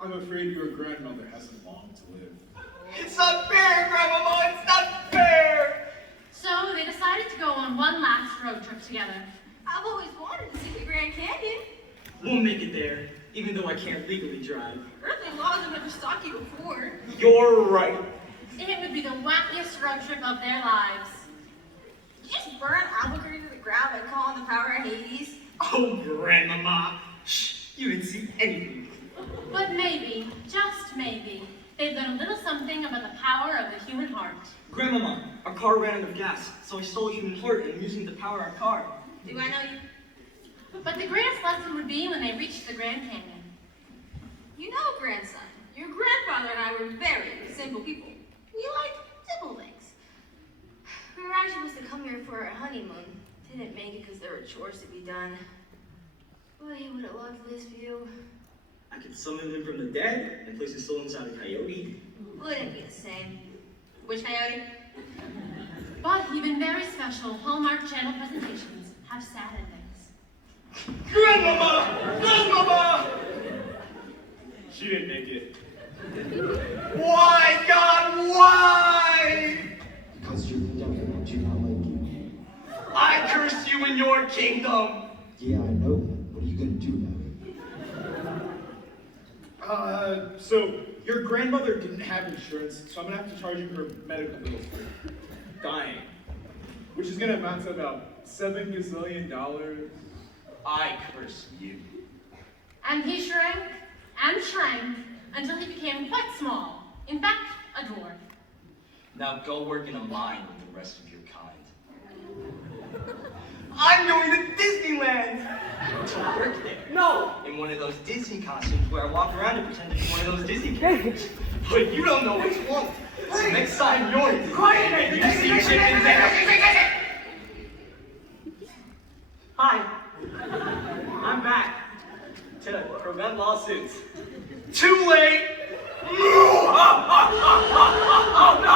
I'm afraid your grandmother hasn't long to live. It's not fair, Grandmama! It's not fair! So they decided to go on one last road trip together. I've always wanted to see the Grand Canyon. We'll make it there, even though I can't legally drive. Earthly laws have never stopped you before. You're right. It would be the wackiest road trip of their lives. Did you just burn Albuquerque to the ground by calling the power of Hades? Oh, Grandmama! Shh! You didn't see anything. But maybe, just maybe, they've learned a little something about the power of the human heart. Grandmama, our car ran out of gas, so I stole a human heart and I'm using the power of our car. Do I know you? But the greatest lesson would be when they reached the Grand Canyon. You know, grandson, your grandfather and I were very simple people. We liked simple things. We were actually supposed to come here for our honeymoon. Didn't make it because there were chores to be done. Boy, would have loved this view. I could summon him from the dead and place his soul inside a coyote. Wouldn't be the same. Which coyote? But even very special Hallmark Channel presentations have sad endings. Grandmama! Grandmama! She didn't make it. Why, God, why? Because you're the devil, and do not like you. I curse you in your kingdom. Yeah, I know that. What are you gonna do about it? So your grandmother didn't have insurance, so I'm gonna have to charge you her medical bills for dying, which is gonna amount to about $7 gazillion. I curse you. And he shrank and shrank until he became quite small. In fact, a dwarf. Now go work in a mine with the rest of your kind. I'm going to Disneyland! To work there. No! In one of those Disney costumes where I walk around and pretend to be one of those Disney characters. But you don't know which one. So next time you're in Disneyland and you see Chip and Dale. Hi. I'm back. To prevent lawsuits. Too late! Oh no!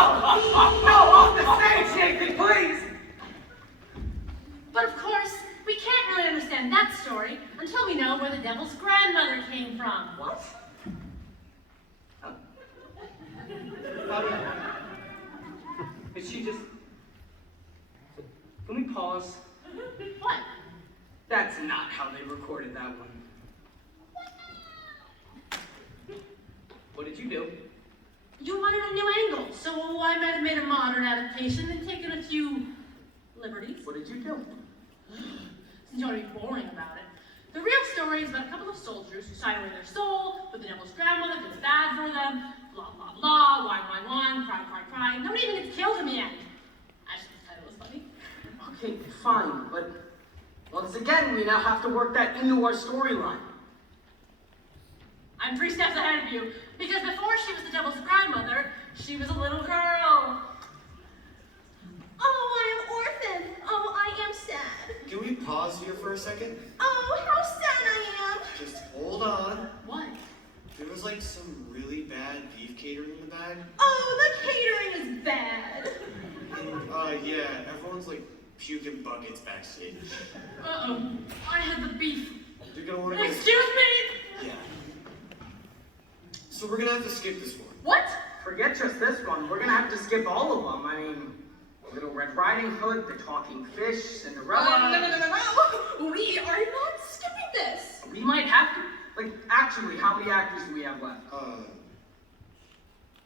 No, off the stage, Nathan, please! But of course, we can't really understand that story until we know where the devil's grandmother came from. What? How do you... Is she just... Can we pause? What? That's not how they recorded that one. What did you do? You wanted a new angle, so I might have made a modern adaptation and taken a few liberties. What did you do? Since you want to be boring about it. The real story is about a couple of soldiers who sign away their soul, but the devil's grandmother feels bad for them, blah, blah, blah, whine, cry, cry, cry. Nobody even gets killed in the end. Actually, the title was funny. Okay, fine, but once again, we now have to work that into our storyline. I'm 3 steps ahead of you, because before she was the devil's grandmother, she was a little girl. Oh, I am orphaned. Oh, I am sad. Can we pause here for a second? Oh, how sad I am. Just hold on. What? There was like some really bad beef catering in the bag. Oh, the catering is bad. And, yeah, everyone's like puking buckets backstage. Uh-oh. I had the beef. You're gonna wanna go. Excuse me? Yeah. So we're gonna have to skip this one. What? Forget just this one, we're gonna have to skip all of them. I mean, Little Red Riding Hood, The Talking Fish, Cinderella. No. We are not skipping this. We might have to. Like, actually, how many actors do we have left?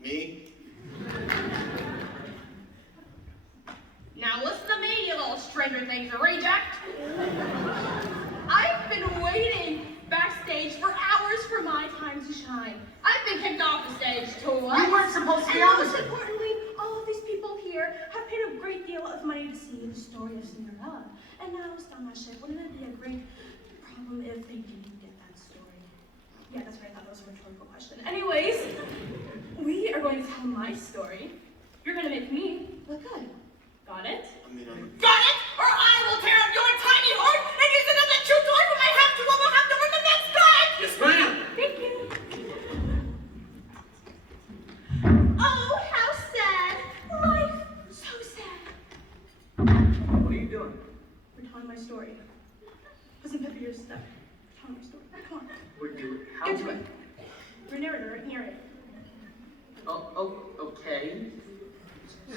Me? Now listen to me, you little Stranger Things reject. I've been waiting backstage for hours for my time to shine. stage tour. You weren't supposed to be And on the most stage. importantly, all of these people here have paid a great deal of money to see the story of Cinderella. And now, Stamashe, wouldn't it be a great problem if they didn't get that story? Yeah, that's right, I thought that was a rhetorical question. Anyways, we are going to tell my story. You're going to make me look good. Got it? Got it? Or I will tear up your tiny heart and use it as a true toy for my half to over half to win the next time! Yes, ma'am. Thank you. Oh, how sad. Life, so sad. What are you doing? We're telling my story. Doesn't Pippi your step? We're telling my story. Come on. We're doing. Get to it. You're a narrator, narrate. Oh, okay.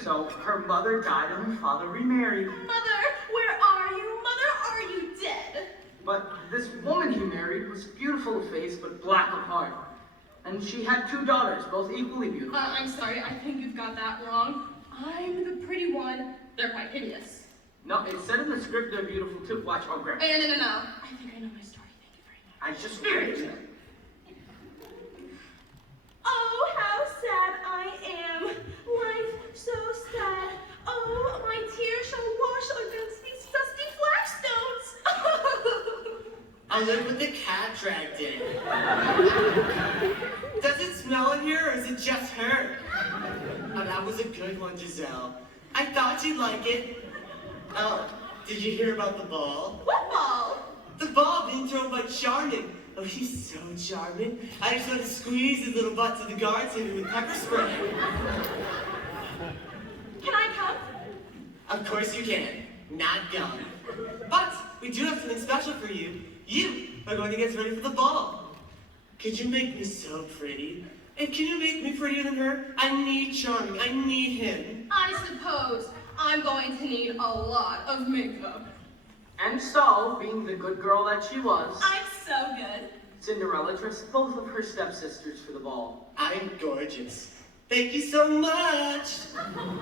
So her mother died and her father remarried. Mother, where are you? Mother, are you dead? But this woman he married was beautiful of face but black of heart. And she had 2 daughters, both equally beautiful. I'm sorry, I think you've got that wrong. I'm the pretty one. They're quite hideous. No, it said in the script they're beautiful too. Watch, oh, Grimm. No. I think I know my story. Thank you very much. I just read it. Oh, how sad I am. Life so sad. Oh, my tears shall wash against these dusty flagstones. I live with the cat dragged in. Does it smell in here, or is it just her? Oh, that was a good one, Giselle. I thought you'd like it. Oh, did you hear about the ball? What ball? The ball being thrown by Charmin. Oh, he's so charming. I just want to squeeze his little butt to the guards hit him with pepper spray. Can I come? Of course you can. Not gum. But we do have something special for you. You are going to get ready for the ball. Could you make me so pretty? And can you make me prettier than her? I need Charming. I need him. I suppose I'm going to need a lot of makeup. And so, being the good girl that she was, I'm so good. Cinderella dressed both of her stepsisters for the ball. I'm gorgeous. Thank you so much. Life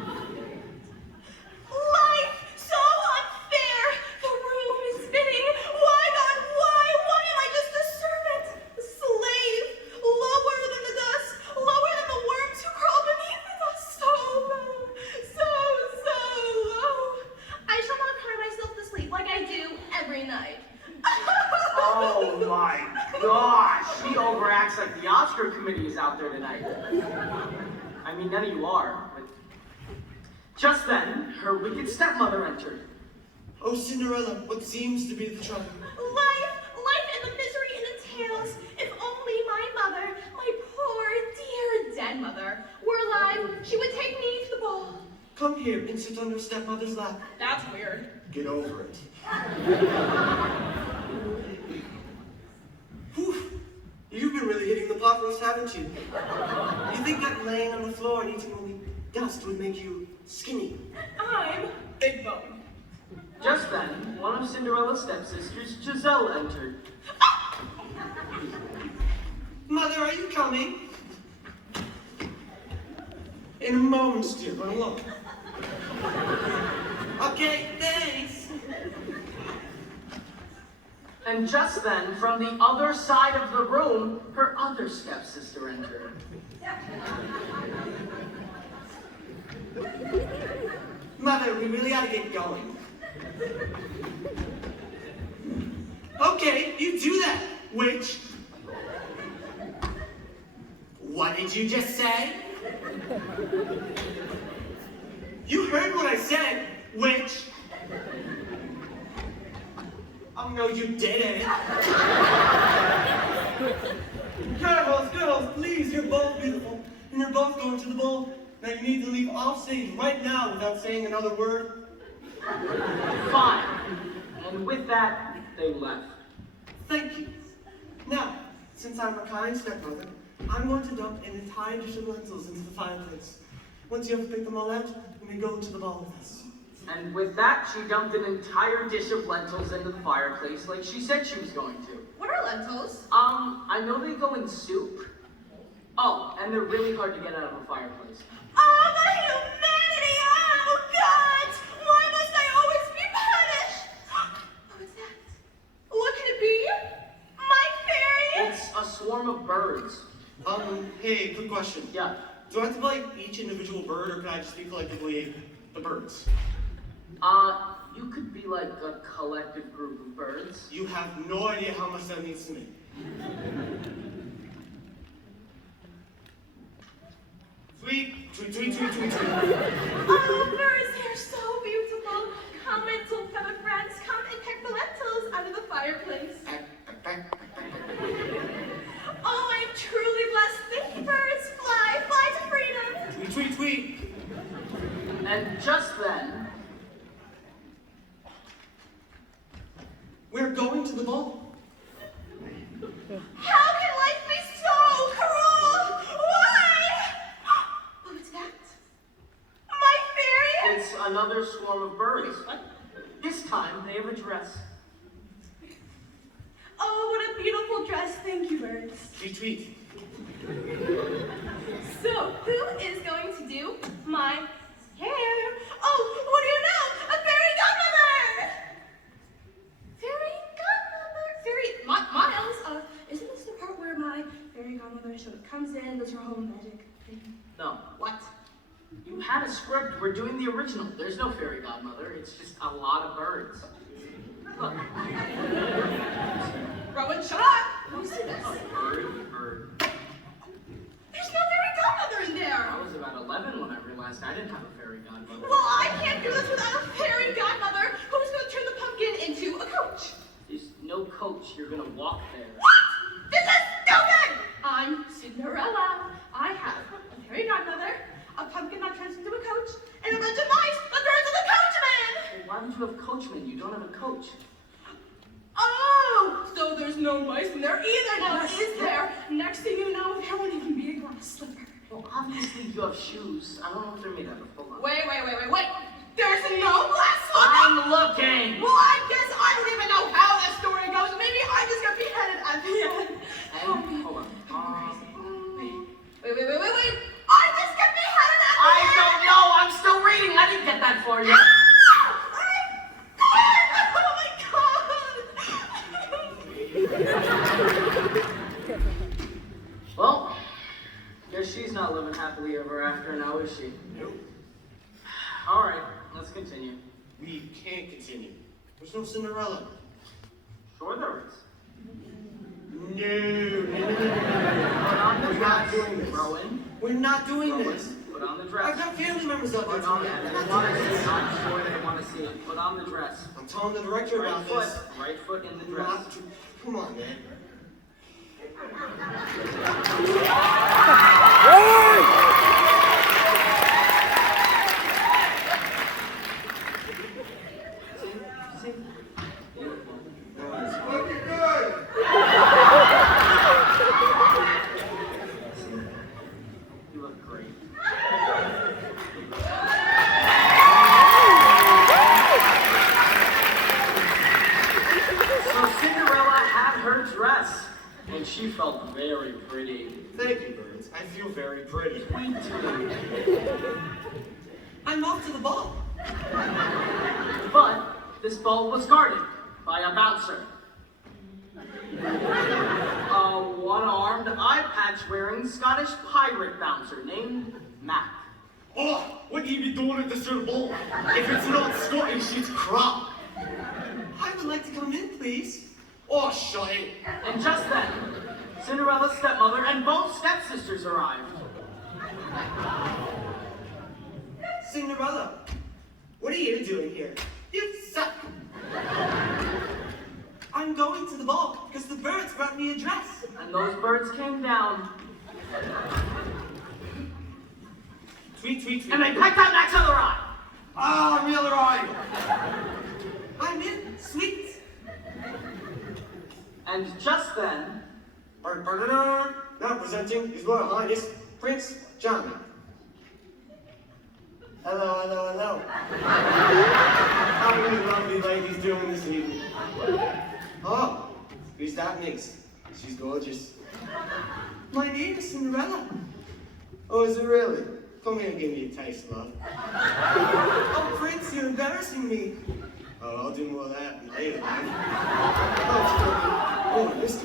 so unfair. The room is spinning. Why, God, why? Why am I just a servant? A slave. Lower than the dust. Lower than the worms who crawl beneath the dust. So low. So low. I shall not cry myself to sleep like I do every night. Oh my gosh! She overacts like the Oscar committee is out there tonight. I mean, none of you are, but... Just then, her wicked stepmother entered. Oh, Cinderella, what seems to be the trouble? Life and the misery it entails. If only my mother, my poor, dear dead mother, were alive, she would take me to the ball. Come here and sit on your stepmother's lap. That's weird. Get over it. Whew. You've been really hitting the pot roast, haven't you? You think that laying on the floor and eating only dust would make you skinny? I'm big bone. Just then, one of Cinderella's stepsisters, Giselle, entered. Mother, are you coming? In a moment, dear, run along. Okay, thanks. And just then, from the other side of the room, her other stepsister entered. Mother, we really ought to get going. Okay, you do that, witch. What did you just say? You heard what I said, witch. Oh, no, you didn't. Girls, please, you're both beautiful, and you're both going to the ball. Now you need to leave off stage right now without saying another word. Fine. And with that, they left. Thank you. Now, since I'm a kind stepmother, I'm going to dump an entire dish of lentils into the fireplace. Once you have picked them all out, you may go to the ball with us. And with that, she dumped an entire dish of lentils into the fireplace like she said she was going to. What are lentils? I know they go in soup. Oh, and they're really hard to get out of a fireplace. Oh, the humanity! Oh, God! Why must I always be punished? What was that? What could it be? My fairy? It's a swarm of birds. Hey, quick question. Yeah. Do I have to be like each individual bird, or can I just be collectively the birds? You could be like a collective group of birds. You have no idea how much that means to me. Tweet, tweet, tweet, tweet, tweet, tweet. Oh, birds, they're so beautiful. Come, little feather friends, come and peck the lentils out of the fireplace. Oh, I'm truly blessed. Thank you, birds. Fly, fly to freedom. Tweet, tweet, tweet. And just then, We're going to the ball. How can life be so cruel? Why? What's that? My fairy? it's another swarm of birds. This time, they have a dress. Oh, what a beautiful dress. Thank you, birds. Tweet, tweet. So, who is going to do my hair? Oh, what do you know? A fairy godmother! Fairy godmother? Miles, isn't this the part where my fairy godmother sort of comes in, does her whole magic thing? No. What? You had a script. We're doing the original. There's no fairy godmother. It's just a lot of birds. Look. Rowan, shut up! Let me see this. Bird. There's no fairy godmother in there! I was about 11 when I realized I didn't have a fairy godmother. Well, I can't do this without a fairy godmother who's going to turn the pumpkin into a coach. There's no coach. You're gonna walk there. What? This is stupid! I'm Cinderella. I have a fairy godmother, a pumpkin that turns into a coach, and a bunch of mice that turns into coachmen! Well, why would you have coachmen? You don't have a coach. Oh! So there's no mice in there either now, is there? Next thing you know, there won't even be a glass slipper. Well, obviously you have shoes. I don't know if they're made out of. Hold on. Wait. There's no glass slipper! I'm looking! Well, I guess I don't even know how this story goes. Maybe I just get beheaded at the end. And, hold on. Wait. I just get beheaded at the I end. don't know. I'm still reading. I didn't get that for you. Well, guess she's not living happily ever after now, is she? Nope. All right, let's continue. We can't continue. There's no Cinderella. Sure there is. No. Put on the We're not doing this. Rowan. We're not doing Rowan, this. put on the dress. I've got family members out there Put on too. it. They want to see it. I'm sure they want to see it. Put on the dress. I'm telling the director Right about foot. this. Right foot in the dress. Not to, come on, man. You look great. So Cinderella had her dress, and she felt very pretty. Thank you, birds. I feel very pretty. Me too. I'm off to the ball. But this ball was guarded by a bouncer. A one-armed, eye-patch-wearing Scottish pirate bouncer named Mac. Oh, what you be doing at the sort of ball? If it's not Scottish, it's crap. I would like to come in, please. Oh, shut it. And just then, Cinderella's stepmother and both stepsisters arrived. Cinderella, what are you doing here? You suck. I'm going to the ball because the birds brought me a dress. And those birds came down, Tweet, tweet, tweet. and they pecked out Mac's other eye. Ah, the other eye. I'm in. Sweet. And just then, Now presenting His Royal Highness, Prince John. Hello. How are you lovely ladies doing this evening? Oh, who's that niece? She's gorgeous. My name is Cinderella. Oh, is it really? Come here and give me a taste, love. Oh, Prince, you're embarrassing me. Oh, I'll do more of that later, man. Oh, this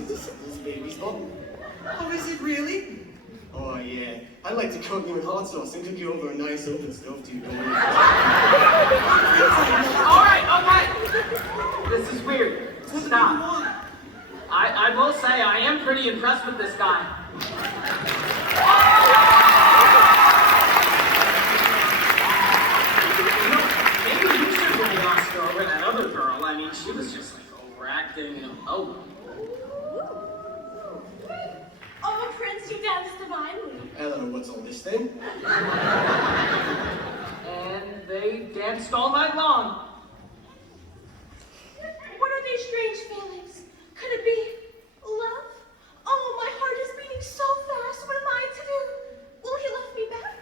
baby's bottom. Oh, is it really? I'd like to coat you in hot sauce and cook you over a nice open stove to you. Alright, okay. This is weird. Stop. I will say I am pretty impressed with this guy. You know, maybe you should win the Oscar over that other girl. I mean, she was just like overacting. Oh. Oh, Prince, you danced divinely. Hello, what's all this thing? And they danced all night long. What are these strange feelings? Could it be love? Oh, my heart is beating so fast. What am I to do? Will he love me back?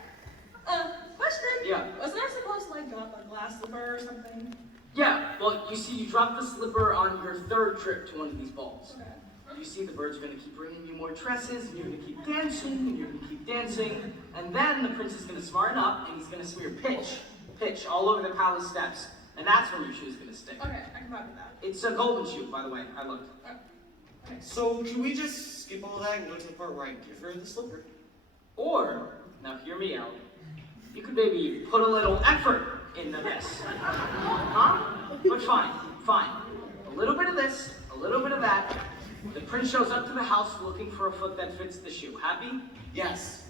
Question. Yeah. Wasn't I supposed to like drop a glass slipper or something? Yeah, well, you see, you dropped the slipper on your third trip to one of these balls. Okay. You see, the birds are going to keep bringing you more dresses, and you're going to keep dancing, and you're going to keep dancing, and then the prince is going to smarten up, and he's going to smear pitch all over the palace steps, and that's when your shoe's going to stick. Okay, I can vibe with that. It's a golden shoe, by the way. I looked. So, can we just skip all that and go to the part where I give her the slipper? Or, now hear me out, you could maybe put a little effort into this. Huh? But fine. A little bit of this, a little bit of that. The prince shows up to the house looking for a foot that fits the shoe. Happy? Yes.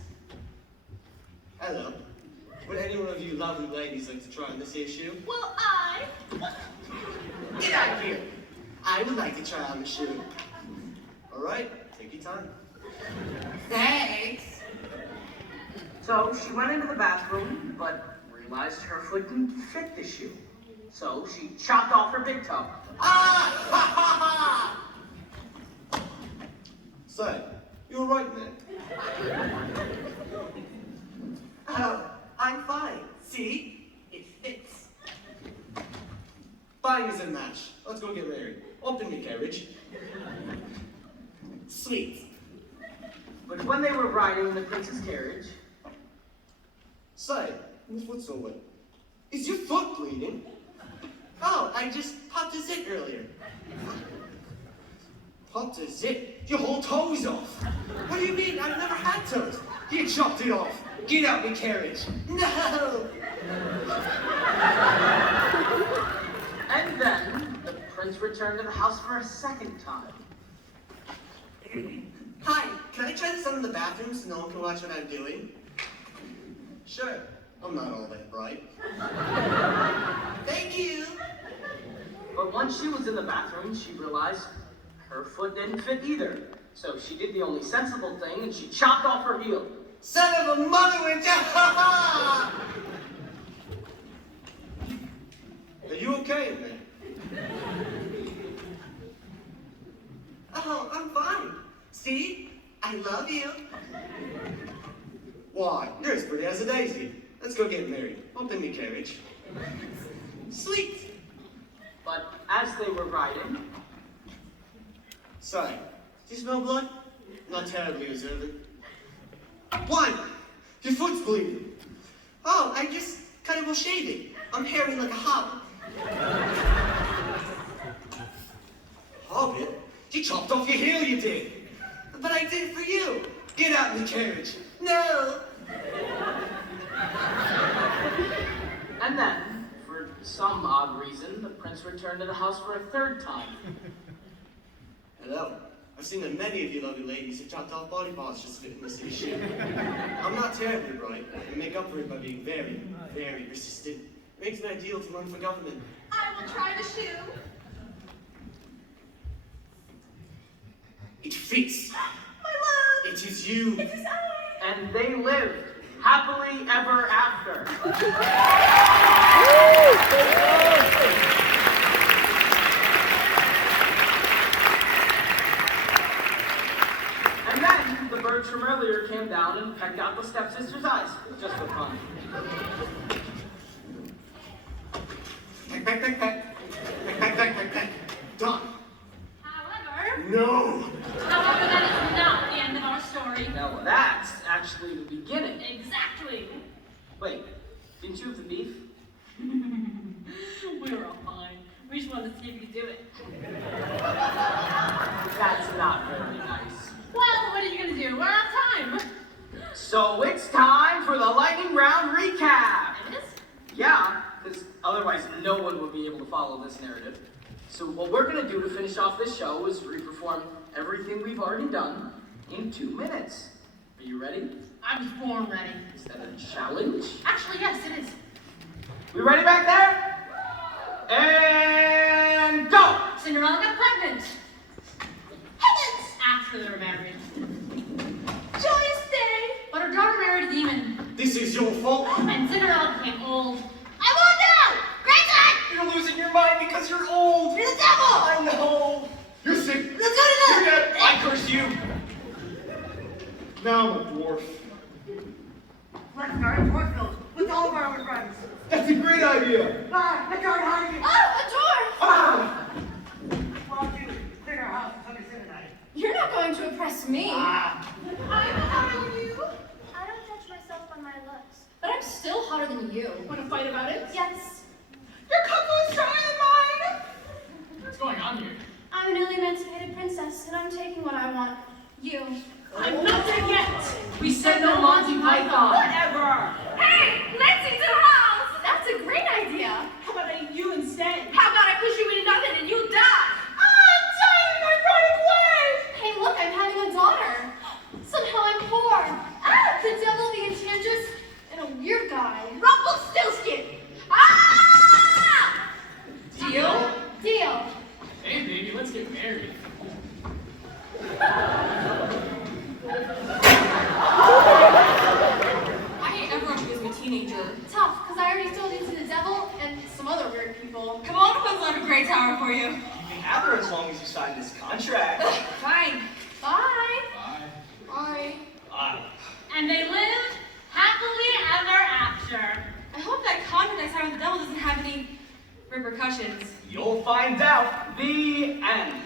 Hello. Would any one of you lovely ladies like to try on this here shoe? Well, I... Get out of here! I would like to try on the shoe. Alright, take your time. Thanks. So she went into the bathroom, but realized her foot didn't fit the shoe. So she chopped off her big toe. Ah! Ha ha ha! Say, you alright, man? Oh, I'm fine. See? It fits. Fine as a match. Let's go get married. Open your carriage. Sweet. But when they were riding in the prince's carriage, Say, this foot's so wet. Is your foot bleeding? Oh, I just popped a zit earlier. Popped a zip. Your whole toe's off. What do you mean? I've never had toes. You chopped it off. Get out of the carriage. No! and then the prince returned to the house for a second time. Hi, can I try this on in the bathroom so no one can watch what I'm doing? Sure. I'm not all that bright. Thank you! But once she was in the bathroom, she realized her foot didn't fit either. So she did the only sensible thing, and she chopped off her heel. Son of a mother witch! Are you okay, man? Oh, I'm fine. See? I love you. Why? You're as pretty as a daisy. Let's go get married. Hop in the carriage. Sweet. But as they were riding, Say, do you smell blood? Not terribly observant. Why? Your foot's bleeding. Oh, I just cut it while shaving. I'm hairy like a hobbit. Hobbit? You chopped off your heel, you did. But I did it for you. Get out in the carriage. No. and then, for some odd reason, the prince returned to the house for a third time. Hello. I've seen that many of you lovely ladies have chopped off body parts just to fit in this here shoe. I'm not terribly bright, and make up for it by being very, very persistent. It makes me ideal to run for government. I will try the shoe. It fits. My love. It is you. It is I. And they lived happily ever after. And then the birds from earlier came down and pecked out the stepsister's eyes, just for fun. Peck, peck, peck, peck. Peck, peck, peck, peck, peck. Done. However, No. that is not the end of our story. Now that's actually the beginning. Exactly. Wait, didn't you have the beef? We were all fine. We just wanted to see if you could do it. That's not very nice. Well, what are you gonna do? We're out of time. So it's follow this narrative. So what we're gonna do to finish off this show is re-perform everything we've already done in 2 minutes. Are you ready? I was born ready. Is that a challenge? Actually, yes, it is. We ready back there? And go! Cinderella got pregnant. Heavens! After they were married. Joyous day! But her daughter married a demon. This is your fault. And Cinderella became old. I want out! Grandson! You're losing your mind because you're old. You're the devil! I know. You're sick. Let's go to You're dead. I curse you. Now I'm a dwarf. Let's go to Dwarfville with all of our other friends. That's a great idea. Bye, let's go to Hiding. Oh, a dwarf! Ah! Well, you clean our house and come to tonight. You're not going to impress me. I'm hotter than you. I don't judge myself by my looks. But I'm still hotter than you. Want to fight about it? Yes. Your kung fu is stronger than mine. What's going on here? I'm a newly emancipated princess, and I'm taking what I want. You. I'm not dead yet. We said no Monty Python. Whatever. Hey, let's into the house! That's a great idea. How about I eat you instead? How about I push you into nothing and you die? I'm dying. I'm running away. Hey, look, I'm having a daughter. Somehow I'm poor. Ah, the devil, the enchantress, and a weird guy. Rumpelstiltskin. Ah! Deal? Deal. Hey, baby, let's get married. I hate everyone who is a teenager. Tough, because I already sold you to the devil and some other weird people. Come on, we'll have a great tower for you. You can have her as long as you sign this contract. Fine. Bye. Bye. Bye. And they lived happily ever after. I hope that contract I signed with the devil doesn't have any repercussions. You'll find out. The end.